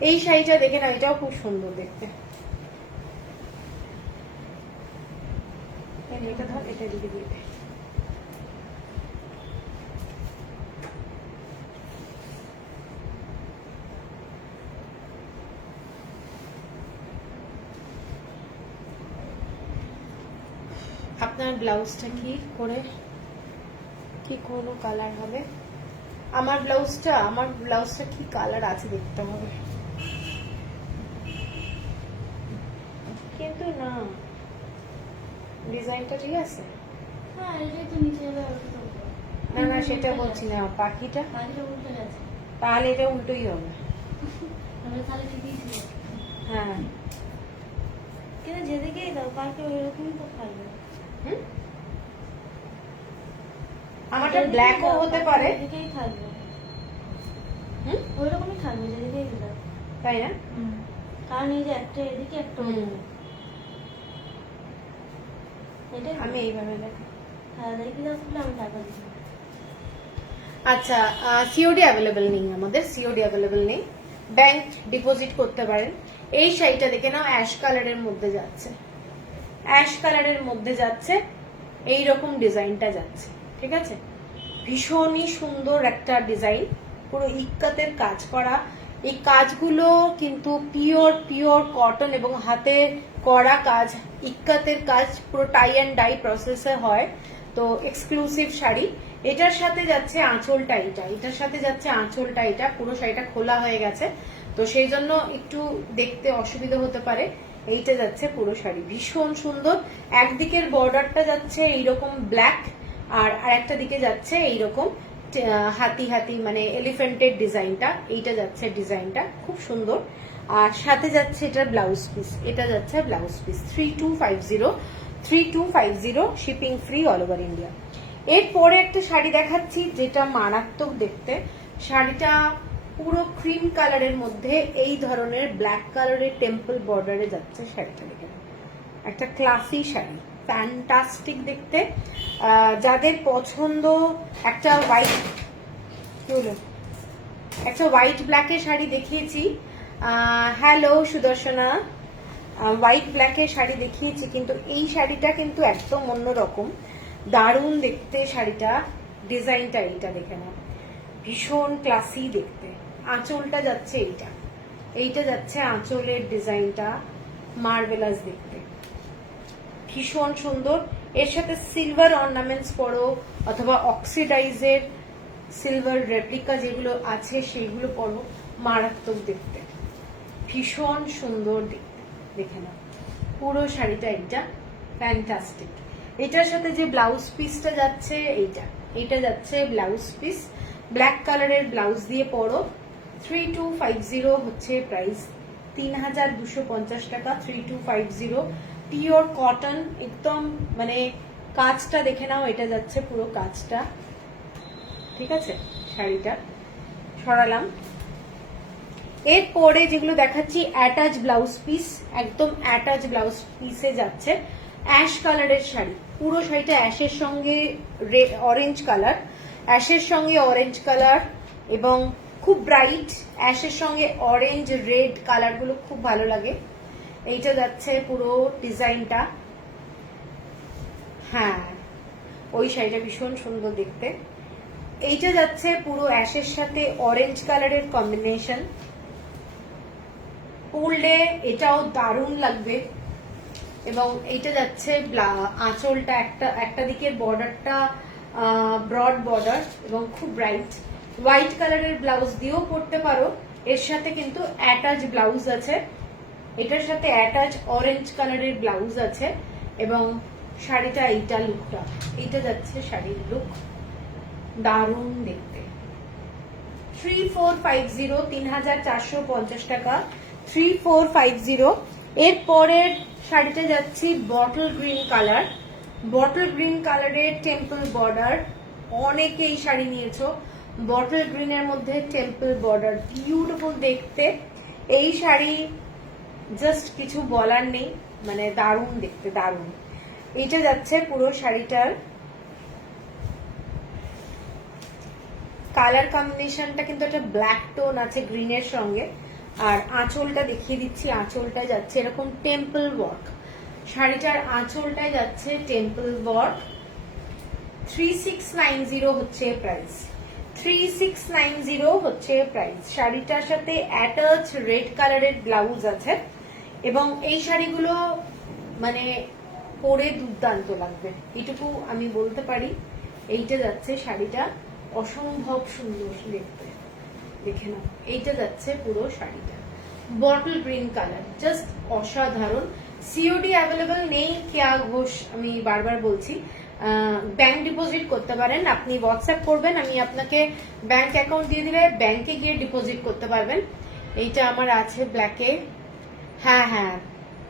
এই শাড়িটা দেখে নাও, এটাও খুব সুন্দর দেখতে। এটা ধর, এটা দিকে দিয়ে দে। আপনার ব্লাউজটা কি কোনো কালার হবে? আমার ব্লাউজটা কি কালার আছে দেখতে হবে, কিন্তু না ডিজাইনটা ঠিক আছে। না সেটা বলছি না, পাখিটা তাহলে এটা উল্টোই হবে। হ্যাঁ কিন্তু যেদিকেই দাও পাখি ওইরকমই তো থাকবে। আমারটা ব্ল্যাকও হতে পারে, যেদিকেই থাকবে ওইরকমই থাকবে যেদিকেই দাও, তাই না? কারণ এই যে একটা এদিকে একটা ওদিকে। এটা আমি এইভাবে দেখ। হ্যাঁ দেখি তাহলে আমি টাকা দিই। আচ্ছা, সিওডি অ্যাভেলেবেল নেই, আমাদের সিওডি অ্যাভেলেবেল নেই, ব্যাংক ডিপোজিট করতে পারেন। এই শাড়িটা দেখে নাও, অ্যাশ কালারের মধ্যে যাচ্ছে, অ্যাশ কালারের মধ্যে যাচ্ছে, এই রকম ডিজাইনটা যাচ্ছে, ঠিক আছে? ভীষণই সুন্দর একটা ডিজাইন, পুরো ইক্কাতের কাজ করা। এই কাজগুলো কিন্তু পিওর কটন এবং হাতে করা কাজ, ইক্কাতের কাজ, পুরো টাই অ্যান্ড ডাই প্রসেসে হয়। তো এক্সক্লুসিভ শাড়ি। এটার সাথে যাচ্ছে আঁচলটা, এটার সাথে যাচ্ছে আঁচলটা, এটা পুরো শাড়িটা খোলা হয়ে গেছে, তো সেই জন্য একটু দেখতে অসুবিধা হতে পারে। এইটা যাচ্ছে পুরো শাড়ি, ভীষণ সুন্দর। একদিকের বর্ডারটা যাচ্ছে এইরকম ব্ল্যাক, আর আরেকটা দিকে যাচ্ছে এইরকম হাতি হাতি মানে এলিফ্যান্টের ডিজাইনটা, এইটা যাচ্ছে ডিজাইনটা খুব সুন্দর। আর সাথে যাচ্ছে এটার ব্লাউজ পিস, এটা যাচ্ছে blouse piece 3250 shipping free all over India. এরপরে একটা শাড়ি দেখাচ্ছি যেটা মারাত্মক দেখতে। শাড়িটা পুরো ক্রিম কালারের মধ্যে এই ধরনের ব্ল্যাক কালারের টেম্পল বর্ডারে যাচ্ছে শাড়িটা, দেখে একটা ক্লাসি শাড়ি, ফ্যান্টাস্টিক দেখতে। যাদের পছন্দ একটা হোয়াইট ব্ল্যাকের শাড়ি দেখিয়েছি, হ্যালো সুদর্শনা, হোয়াইট ব্ল্যাকের শাড়ি দেখিয়েছি, কিন্তু এই শাড়িটা কিন্তু একদম অন্যরকম, দারুণ দেখতে শাড়িটা। ডিজাইনটা এইটা দেখে নাও, ভীষণ ক্লাসি দেখতে। আঁচলটা যাচ্ছে এইটা যাচ্ছে আঁচলের ডিজাইনটা, মার্ভেলাস দেখতে, ভীষণ সুন্দর। এর সাথে সিলভার অর্নামেন্টস পরো অথবা অক্সিডাইজের সিলভার রেপ্লিকা যেগুলো আছে সেইগুলো পরো, মারাত্মক দেখতে, ভীষণ সুন্দর দেখতে, দেখে নাও পুরো শাড়িটা, এটা ফ্যান্টাস্টিক। এটার সাথে যে ব্লাউজ পিসটা যাচ্ছে এইটা যাচ্ছে ব্লাউজ পিস, ব্ল্যাক কালারের ব্লাউজ দিয়ে পরো। 3250 হচ্ছে প্রাইস, 3250 টাকা, 3250, পিওর কটন একদম, মানে কাজটা দেখে নাও, এটা যাচ্ছে পুরো কাজটা, ঠিক আছে? শাড়িটা সরালাম। এরপরে যেগুলো দেখাচ্ছি অ্যাটাচ ব্লাউজ পিস, একদম অ্যাটাচ ব্লাউজ পিসে যাচ্ছে, অ্যাশ কালারের শাড়ি, পুরো শাড়িটা অ্যাশের সঙ্গে অরেঞ্জ কালার, অ্যাশের সঙ্গে অরেঞ্জ কালার এবং খুব ব্রাইট, অ্যাশের সঙ্গে অরেঞ্জ রেড কালারগুলো খুব ভালো লাগে। এইটা যাচ্ছে পুরো ডিজাইনটা, হ্যাঁ ওই শাড়িটা ভীষণ সুন্দর দেখতে। এইটা যাচ্ছে পুরো অ্যাশের সাথে অরেঞ্জ কালারের কম্বিনেশন, পরলে এটাও দারুণ লাগবে। এবং এইটা যাচ্ছে আঁচলটা, একটা দিকের বর্ডারটা ব্রড বর্ডার এবং খুব ব্রাইট, হোয়াইট কালারের ব্লাউজ দিয়েও পরতে পারো। এর সাথে কিন্তু অ্যাটাচ ব্লাউজ আছে, এটার সাথে অ্যাটাচ অরেঞ্জ কালারের ব্লাউজ আছে এবং শাড়িটা এইটা লুকটা, এইটা যাচ্ছে শাড়ির লুক, দারুণ দেখতে। 3450, 3450 টাকা, 3450। এর পরের শাড়িটা যাচ্ছি bottle green colour, bottle green কালারের টেম্পল বর্ডার, অনেকে এই শাড়ি নিয়েছো, বটল গ্রিনের মধ্যে টেম্পল বর্ডার, বিউটিফুল দেখতে। এই শাড়ি জাস্ট কিছু বলার নেই, মানে দারুণ দেখতে, দারুণ। এইটা যাচ্ছে পুরো শাড়িটার কালার কম্বিনেশনটা কিন্তু একটা ব্ল্যাক টোন আছে গ্রিনের সঙ্গে। আর আঁচলটা দেখিয়ে দিচ্ছি, আঁচলটায় যাচ্ছে এরকম টেম্পল ওয়ার্ক, শাড়িটার আঁচলটায় যাচ্ছে টেম্পল ওয়ার্ক। 3690 হচ্ছে প্রাইস, 3690 হচ্ছে প্রাইস। শাড়িটার সাথে অ্যাটাচ রেড কালারের ব্লাউজ আছে এবং এই শাড়িগুলো মানে পরে দুর্দান্ত লাগবে, এইটুকু আমি বলতে পারি। এইটা যাচ্ছে শাড়িটা, অসম্ভব সুন্দর দেখতে, দেখে নাও। এইটা যাচ্ছে পুরো শাড়িটা, বটল গ্রিন কালার, জাস্ট অসাধারণ। সিওডি অ্যাভেলেবল নেই, কেয়া ঘোষ আমি বারবার বলছি। ব্যাংক ডিপোজিট করতে পারেন, আপনি হোয়াটসঅ্যাপ করবেন, আমি আপনাকে ব্যাংক অ্যাকাউন্ট দিয়ে দিলে ব্যাংকে গিয়ে ডিপোজিট করতে পারবেন। এইটা আমার আছে ব্ল্যাকে, হ্যাঁ হ্যাঁ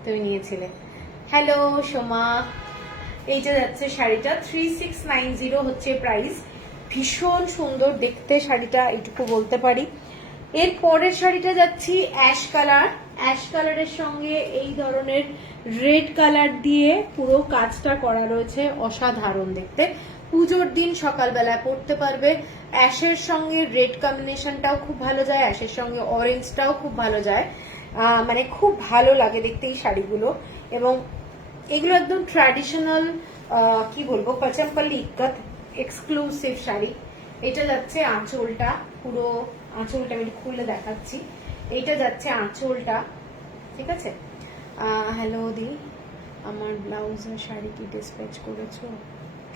তুমি নিয়েছিলে, হ্যালো সোমা। এইটা যাচ্ছে শাড়িটা, 3690 হচ্ছে প্রাইস, ভীষণ সুন্দর দেখতে শাড়িটা, এইটুকু বলতে পারি। এর পরের শাড়িটা যাচ্ছি অ্যাশ কালারের সঙ্গে এই ধরনের রেড কালার দিয়ে পুরো কাজটা করা রয়েছে, অসাধারণ দেখতে। পুজোর দিন সকালবেলায় পরতে পারবে। অ্যাশের সঙ্গে রেড কম্বিনেশনটাও খুব ভালো যায়, অ্যাশের সঙ্গে অরেঞ্জটাও খুব ভালো যায়, মানে খুব ভালো লাগে দেখতে এই শাড়িগুলো। এবং এগুলো একদম ট্র্যাডিশনাল, কি বলবো, পচমপল্লি ইক্কত এক্সক্লুসিভ শাড়ি। এটা যাচ্ছে আঁচলটা, পুরো আঁচলটা আমি খুলে দেখাচ্ছি। এইটা যাচ্ছে আঁচলটা, ঠিক আছে। হ্যালো দি, আমার ব্লাউজ আর শাড়ি কি ডিসপ্যাচ করেছো?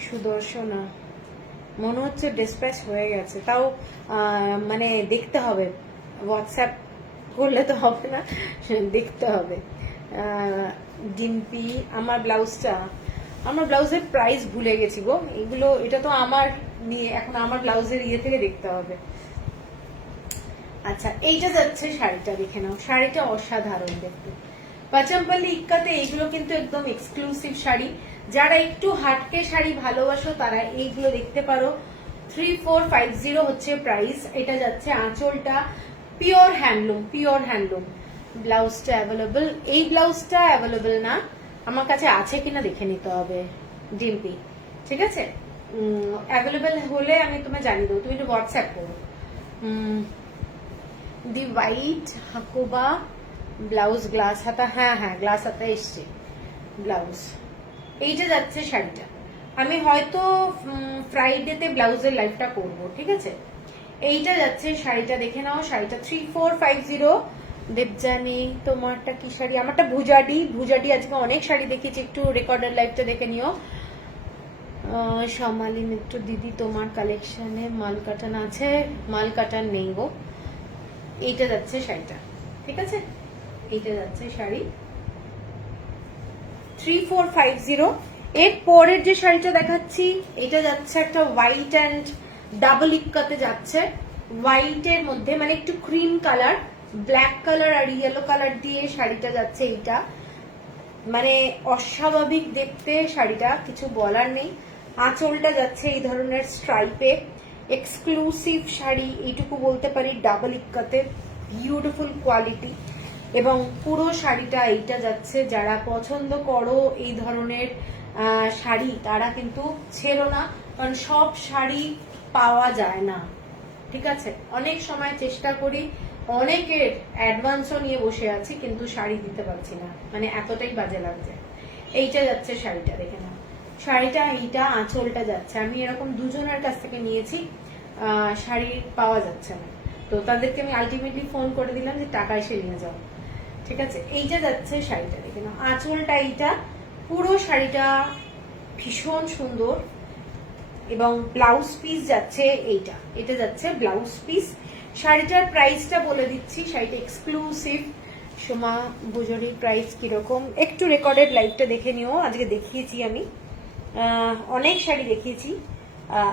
সুদর্শনা, মনে হচ্ছে ডিসপ্যাচ হয়ে গেছে, তাও মানে দেখতে হবে, হোয়াটসঅ্যাপ করলে তো হবে না, দেখতে হবে। ডিম্পি, আমার ব্লাউজের প্রাইস ভুলে গেছি গো। এটা তো আমার নিয়ে, এখন আমার ব্লাউজের ইয়ে থেকে দেখতে হবে। আচ্ছা, এইটা যাচ্ছে শাড়িটা, দেখে নাও, শাড়িটা অসাধারণ দেখতে। পচমপল্লি ইক্কাতে এইগুলো কিন্তু একদম এক্সক্লুসিভ শাড়ি। যারা একটু হাটকে শাড়ি ভালোবাসো তারা এইগুলো দেখতে পারো। 3450 হচ্ছে প্রাইস। এটা যাচ্ছে আঁচলটা, পিওর হ্যান্ডলুম। ব্লাউজটা অ্যাভেলেবল, এই ব্লাউজটা অ্যাভেলেবল না, আমার কাছে আছে কিনা দেখে নিতে হবে ডিম্পি, ঠিক আছে। অ্যাভেলেবল হলে আমি তোমায় জানিয়ে দেবো, তুমি একটু হোয়াটসঅ্যাপ করো। দি হোয়াইট হাকোবা ব্লাউজ, গ্লাস হাতা, হ্যাঁ গ্লাস হাতা এসছে ব্লাউজ। এইটা যাচ্ছে শাড়িটা, আমি হয়তো ফ্রাইডেতে ব্লাউজের লাইভটা করব, ঠিক আছে। এইটা যাচ্ছে শাড়িটা, দেখে নাও শাড়িটা 3450। দেবজানি, তোমারটা কি শাড়ি? আমারটা ভুজাডি। আজকে অনেক শাড়ি দেখেছি, একটু রেকর্ডের লাইভটা দেখে নিও। সমালি মিত্র দিদি, তোমার কালেকশনে মাল কাটান আছে? মাল কাটান নেই গো। এইটা যাচ্ছে শাড়িটা, ঠিক আছে। এইটা যাচ্ছে শাড়ি 3450। এর পরের যে শাড়িটা দেখাচ্ছি, এটা যাচ্ছে একটা হোয়াইট অ্যান্ড ডাবল ইক্কাতে যাচ্ছে। হোয়াইটের মধ্যে মানে একটু ক্রিম কালার, ব্ল্যাক কালার আর ইয়েলো কালার দিয়ে শাড়িটা যাচ্ছে। এইটা মানে অস্বাভাবিক দেখতে শাড়িটা, কিছু বলার নেই। আঁচলটা যাচ্ছে এই ধরনের স্ট্রাইপে, এক্সক্লুসিভ শাড়ি এইটুকু বলতে পারি, ডাবল ইক্কাতে, বিউটিফুল কোয়ালিটি। এবং পুরো শাড়িটা এইটা যাচ্ছে, যারা পছন্দ করো এই ধরনের শাড়ি তারা কিন্তু ছেড়ো না, কারণ সব শাড়ি পাওয়া যায় না, ঠিক আছে। অনেক সময় চেষ্টা করি, অনেকের অ্যাডভান্সও নিয়ে বসে আছি, কিন্তু শাড়ি দিতে পারছি না, মানে এতটাই বাজে লাগছে। এইটা যাচ্ছে শাড়িটা, দেখে নাও শাড়িটা, এইটা আঁচলটা যাচ্ছে। আমি এরকম দুজনের কাছ থেকে নিয়েছি, শাড়ি পাওয়া যাচ্ছে না, তো তাদেরকে আমি আলটিমেটলি ফোন করে দিলাম যে টাকা এসে নিয়ে যাও, ঠিক আছে। এইটা যাচ্ছে শাড়িটা, দেখে নাও আঁচলটা, এইটা পুরো শাড়িটা ভীষণ সুন্দর। এবং ব্লাউজ পিস যাচ্ছে এইটা, এটা যাচ্ছে ব্লাউজ পিস। শাড়িটার প্রাইসটা বলে দিচ্ছি, শাড়িটা এক্সক্লুসিভ। সোমা বুজরির প্রাইস কিরকম, একটু রেকর্ডেড লাইভটা দেখে নিও। আজকে দেখিয়েছি আমি অনেক শাড়ি দেখিয়েছি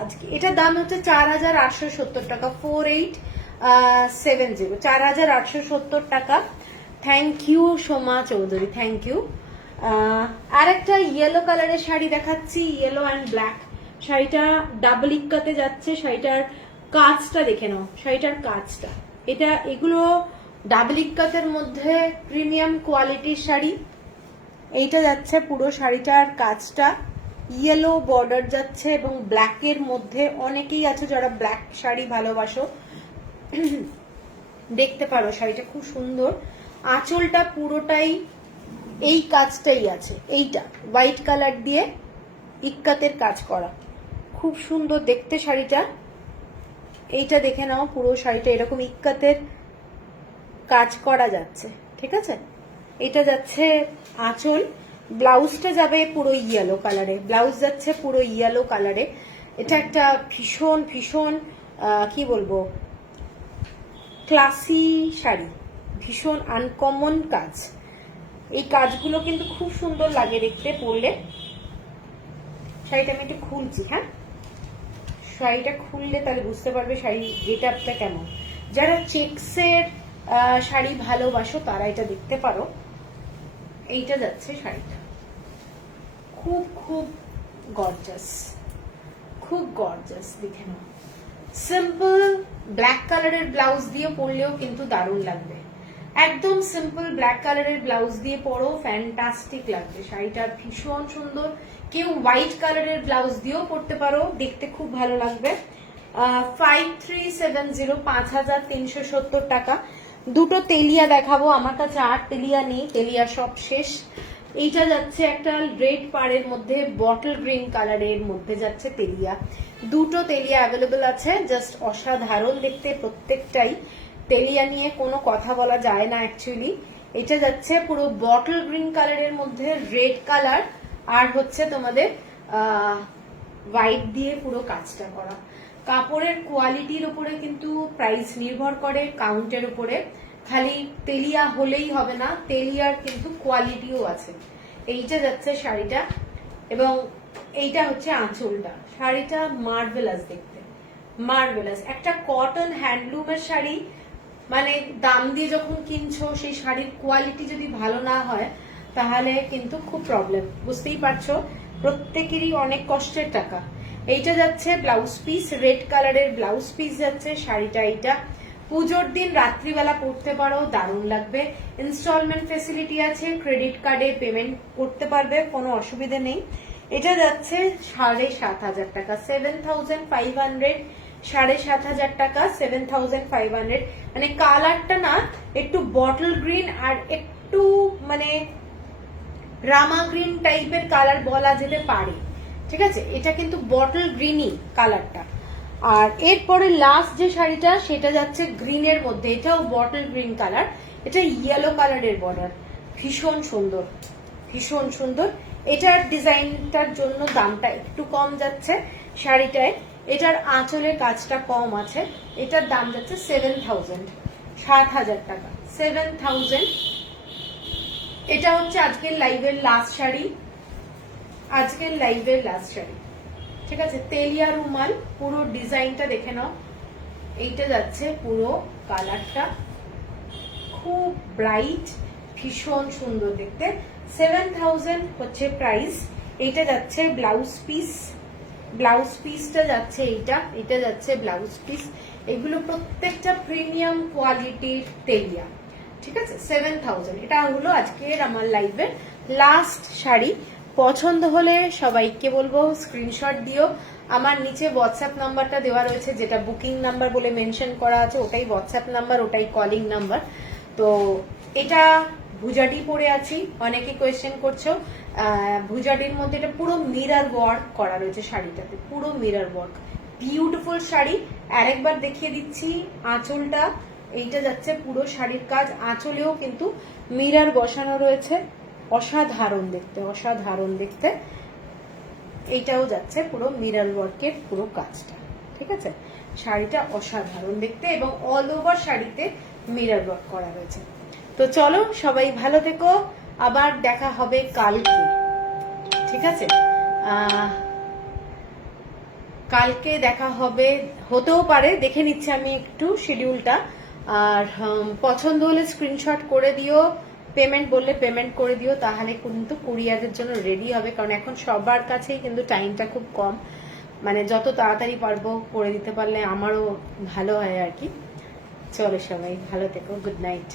আজকে। এটার দাম হচ্ছে 4870 টাকা, 4870, 4870 টাকা। Thank you Soma Chowdhury, thank you. আর একটা ইয়েলো কালারের শাড়ি দেখাচ্ছি, ইয়েলো অ্যান্ড ব্ল্যাক। শাড়িটা ডাবল ইক্কাতে যাচ্ছে। শাড়িটার কাজটা দেখে নাও, শাড়িটার কাজটা, এগুলো ডাবল ইক্কাতের মধ্যে প্রিমিয়াম কোয়ালিটির শাড়ি। এইটা যাচ্ছে পুরো শাড়িটার কাজটা, ইয়েলো বর্ডার যাচ্ছে এবং ব্ল্যাকের মধ্যে। অনেকেই আছে যারা ব্ল্যাক শাড়ি ভালোবাসো, দেখতে পারো, শাড়িটা খুব সুন্দর। আঁচলটা পুরোটাই এই কাজটাই আছে, এইটা হোয়াইট কালার দিয়ে ইক্কাতের কাজ করা, খুব সুন্দর দেখতে শাড়িটা। এইটা দেখে নাও, পুরো শাড়িটা এরকম ইক্কাতের কাজ করা যাচ্ছে, ঠিক আছে। এটা যাচ্ছে আঁচল, ব্লাউজটা যাবে পুরো ইয়েলো কালারে, ব্লাউজ যাচ্ছে পুরো ইয়েলো কালারে। এটা একটা ভীষণ ভীষণ কি বলবো, ক্লাসি শাড়ি, ভীষণ আনকমন কাজ। এই কাজগুলো কিন্তু খুব সুন্দর লাগে দেখতে পরলে। শাড়িটা আমি একটু খুলছি, হ্যাঁ, শাড়িটা খুললে তাহলে বুঝতে পারবে শাড়ি গেটআপটা কেমন। যারা চেক্সের শাড়ি ভালোবাসো তারা এটা দেখতে পারো। এইটা যাচ্ছে শাড়িটা, খুব খুব গর্জাস, খুব গর্জাস, দেখে নাও। সিম্পল ব্ল্যাক কালারের ব্লাউজ দিয়ে পরলেও কিন্তু দারুণ লাগবে। একদম সিম্পল ব্ল্যাক কালারের ব্লাউজ দিয়ে পরো, ফ্যান্টাস্টিক লাগবে। শাড়িটা ভীষণ সুন্দর। কেউ হোয়াইট কালারের ব্লাউজ দিয়েও পরতে পারো, দেখতে খুব ভালো লাগবে। 5370, 5370 টাকা। দুটো তেলিয়া দেখাবো, আমার কাছে আর তেলিয়া নেই, তেলিয়া সব শেষ। এইটা যাচ্ছে একটা রেড পাড়ের মধ্যে বটল গ্রিন কালারের মধ্যে যাচ্ছে তেলিয়া। দুটো তেলিয়া অ্যাভেলেবল আছে, জাস্ট অসাধারণ দেখতে প্রত্যেকটাই। তেলিয়া নিয়ে কোনো কথা বলা যায় না অ্যাকচুয়ালি। এটা যাচ্ছে পুরো বটল গ্রিন কালারের মধ্যে রেড কালার, আর হচ্ছে তোমাদের হোয়াইট দিয়ে পুরো কাজটা করা। কাপড়ের কোয়ালিটির উপরে কিন্তু প্রাইস নির্ভর করে, কাউন্টের উপরে। খালি তেলিয়া হলেই হবে না, তেলিয়ার কিন্তু কোয়ালিটিও আছে। এইটা যাচ্ছে শাড়িটা, এবং এইটা হচ্ছে আঁচলটা। শাড়িটা মার্ভেলাস দেখতে, মার্ভেলাস। একটা কটন হ্যান্ডলুমের শাড়ি, মানে দাম দিয়ে যখন কিনছো সেই শাড়ির কোয়ালিটি যদি ভালো না হয় তাহলে কিন্তু খুব প্রবলেম, বুঝতেই পারছো। প্রত্যেকেরই অনেক কষ্টের টাকা। এইটা যাচ্ছে ব্লাউজ পিস, রেড কালারের ব্লাউজ পিস যাচ্ছে শাড়িটা। এইটা পুজোর দিন রাত্রিবেলা পরতে পারো, দারুণ লাগবে। ইনস্টলমেন্ট ফেসিলিটি আছে, ক্রেডিট কার্ডে পেমেন্ট করতে পারবে, কোনো অসুবিধা নেই। এটা যাচ্ছে 7500 টাকা, 7500, 7500 টাকা, 7500। মানে কালারটা না একটু বটল গ্রিন আর একটু মানে রামা গ্রিন টাইপের কালার বলা যেতে পারে, ঠিক আছে। এটা কিন্তু বটল গ্রিনই কালারটা। আর এরপরে লাস্ট যে শাড়িটা সেটা যাচ্ছে গ্রিনের মধ্যে, এটাও বটল গ্রিন কালার, এটা ইয়েলো কালারের বর্ডার, ভীষণ সুন্দর, ভীষণ সুন্দর। এটার ডিজাইনটার জন্য দামটা একটু কম যাচ্ছে শাড়িটায়। এটার আঁচলের কাজটা কম আছে। এটার দাম যাচ্ছে 7000, 7000 টাকা, 7000। এটা হচ্ছে আজকের লাইভের লাস্ট শাড়ি, আজকের লাইভের লাস্ট শাড়ি, ঠিক আছে। তেলিয়া রুমাল, পুরো ডিজাইনটা দেখে নাও। এইটা যাচ্ছে পুরো কালারটা খুব ব্রাইট, ভীষণ সুন্দর দেখতে। 7000 হচ্ছে প্রাইস। এইটা যাচ্ছে ব্লাউজ পিস, ব্লাউজ পিসটা যাচ্ছে এইটা, এটা যাচ্ছে ব্লাউজ পিস। এগুলো প্রত্যেকটা প্রিমিয়াম কোয়ালিটির তেলিয়া, ঠিক আছে। 7000, এটা হলো আজকের আমার লাইভের লাস্ট শাড়ি। পছন্দ হলে সবাইকে বলবো স্ক্রিনশট দিও। আমার নিচে হোয়াটসঅ্যাপ নাম্বারটা দেওয়া রয়েছে, যেটা বুকিং নাম্বার বলে মেনশন করা আছে, ওটাই হোয়াটসঅ্যাপ নাম্বার, ওটাই কলিং নাম্বার। তো এটা ভুজাডি পরে আছি, অনেকে কোয়েশ্চেন করছো। ভুজাডির মধ্যে এটা পুরো মিরর ওয়ার্ক করা রয়েছে শাড়িটাতে, পুরো মিরর ওয়ার্ক, বিউটিফুল শাড়ি। আরেকবার দেখিয়ে দিচ্ছি আঁচলটা। এইটা যাচ্ছে পুরো শাড়ির কাজ, আঁচলেও কিন্তু মিরর বসানো রয়েছে, অসাধারণ দেখতে, অসাধারণ দেখতে। এইটাও যাচ্ছে পুরো মিরর ওয়ার্কের পুরো কাজটা, ঠিক আছে। শাড়িটা অসাধারণ দেখতে, এবং অল ওভার শাড়িতে মিরর ওয়ার্ক করা রয়েছে। তো চলো সবাই ভালো থেকো, আবার দেখা হবে কালকে, ঠিক আছে। কালকে দেখা হবে, হতেও পারে, দেখে নিচ্ছি আমি একটু শিডিউলটা। আর পছন্দ হলে স্ক্রিনশট করে দিও, পেমেন্ট বললে পেমেন্ট করে দিও, তাহলে কিন্তু কুরিয়ারের জন্য রেডি হবে। কারণ এখন সবার কাছেই কিন্তু টাইমটা খুব কম, মানে যত তাড়াতাড়ি পারবো করে দিতে পারলে আমারও ভালো হয় আর কি। চলো সবাই ভালো থেকো, গুড নাইট।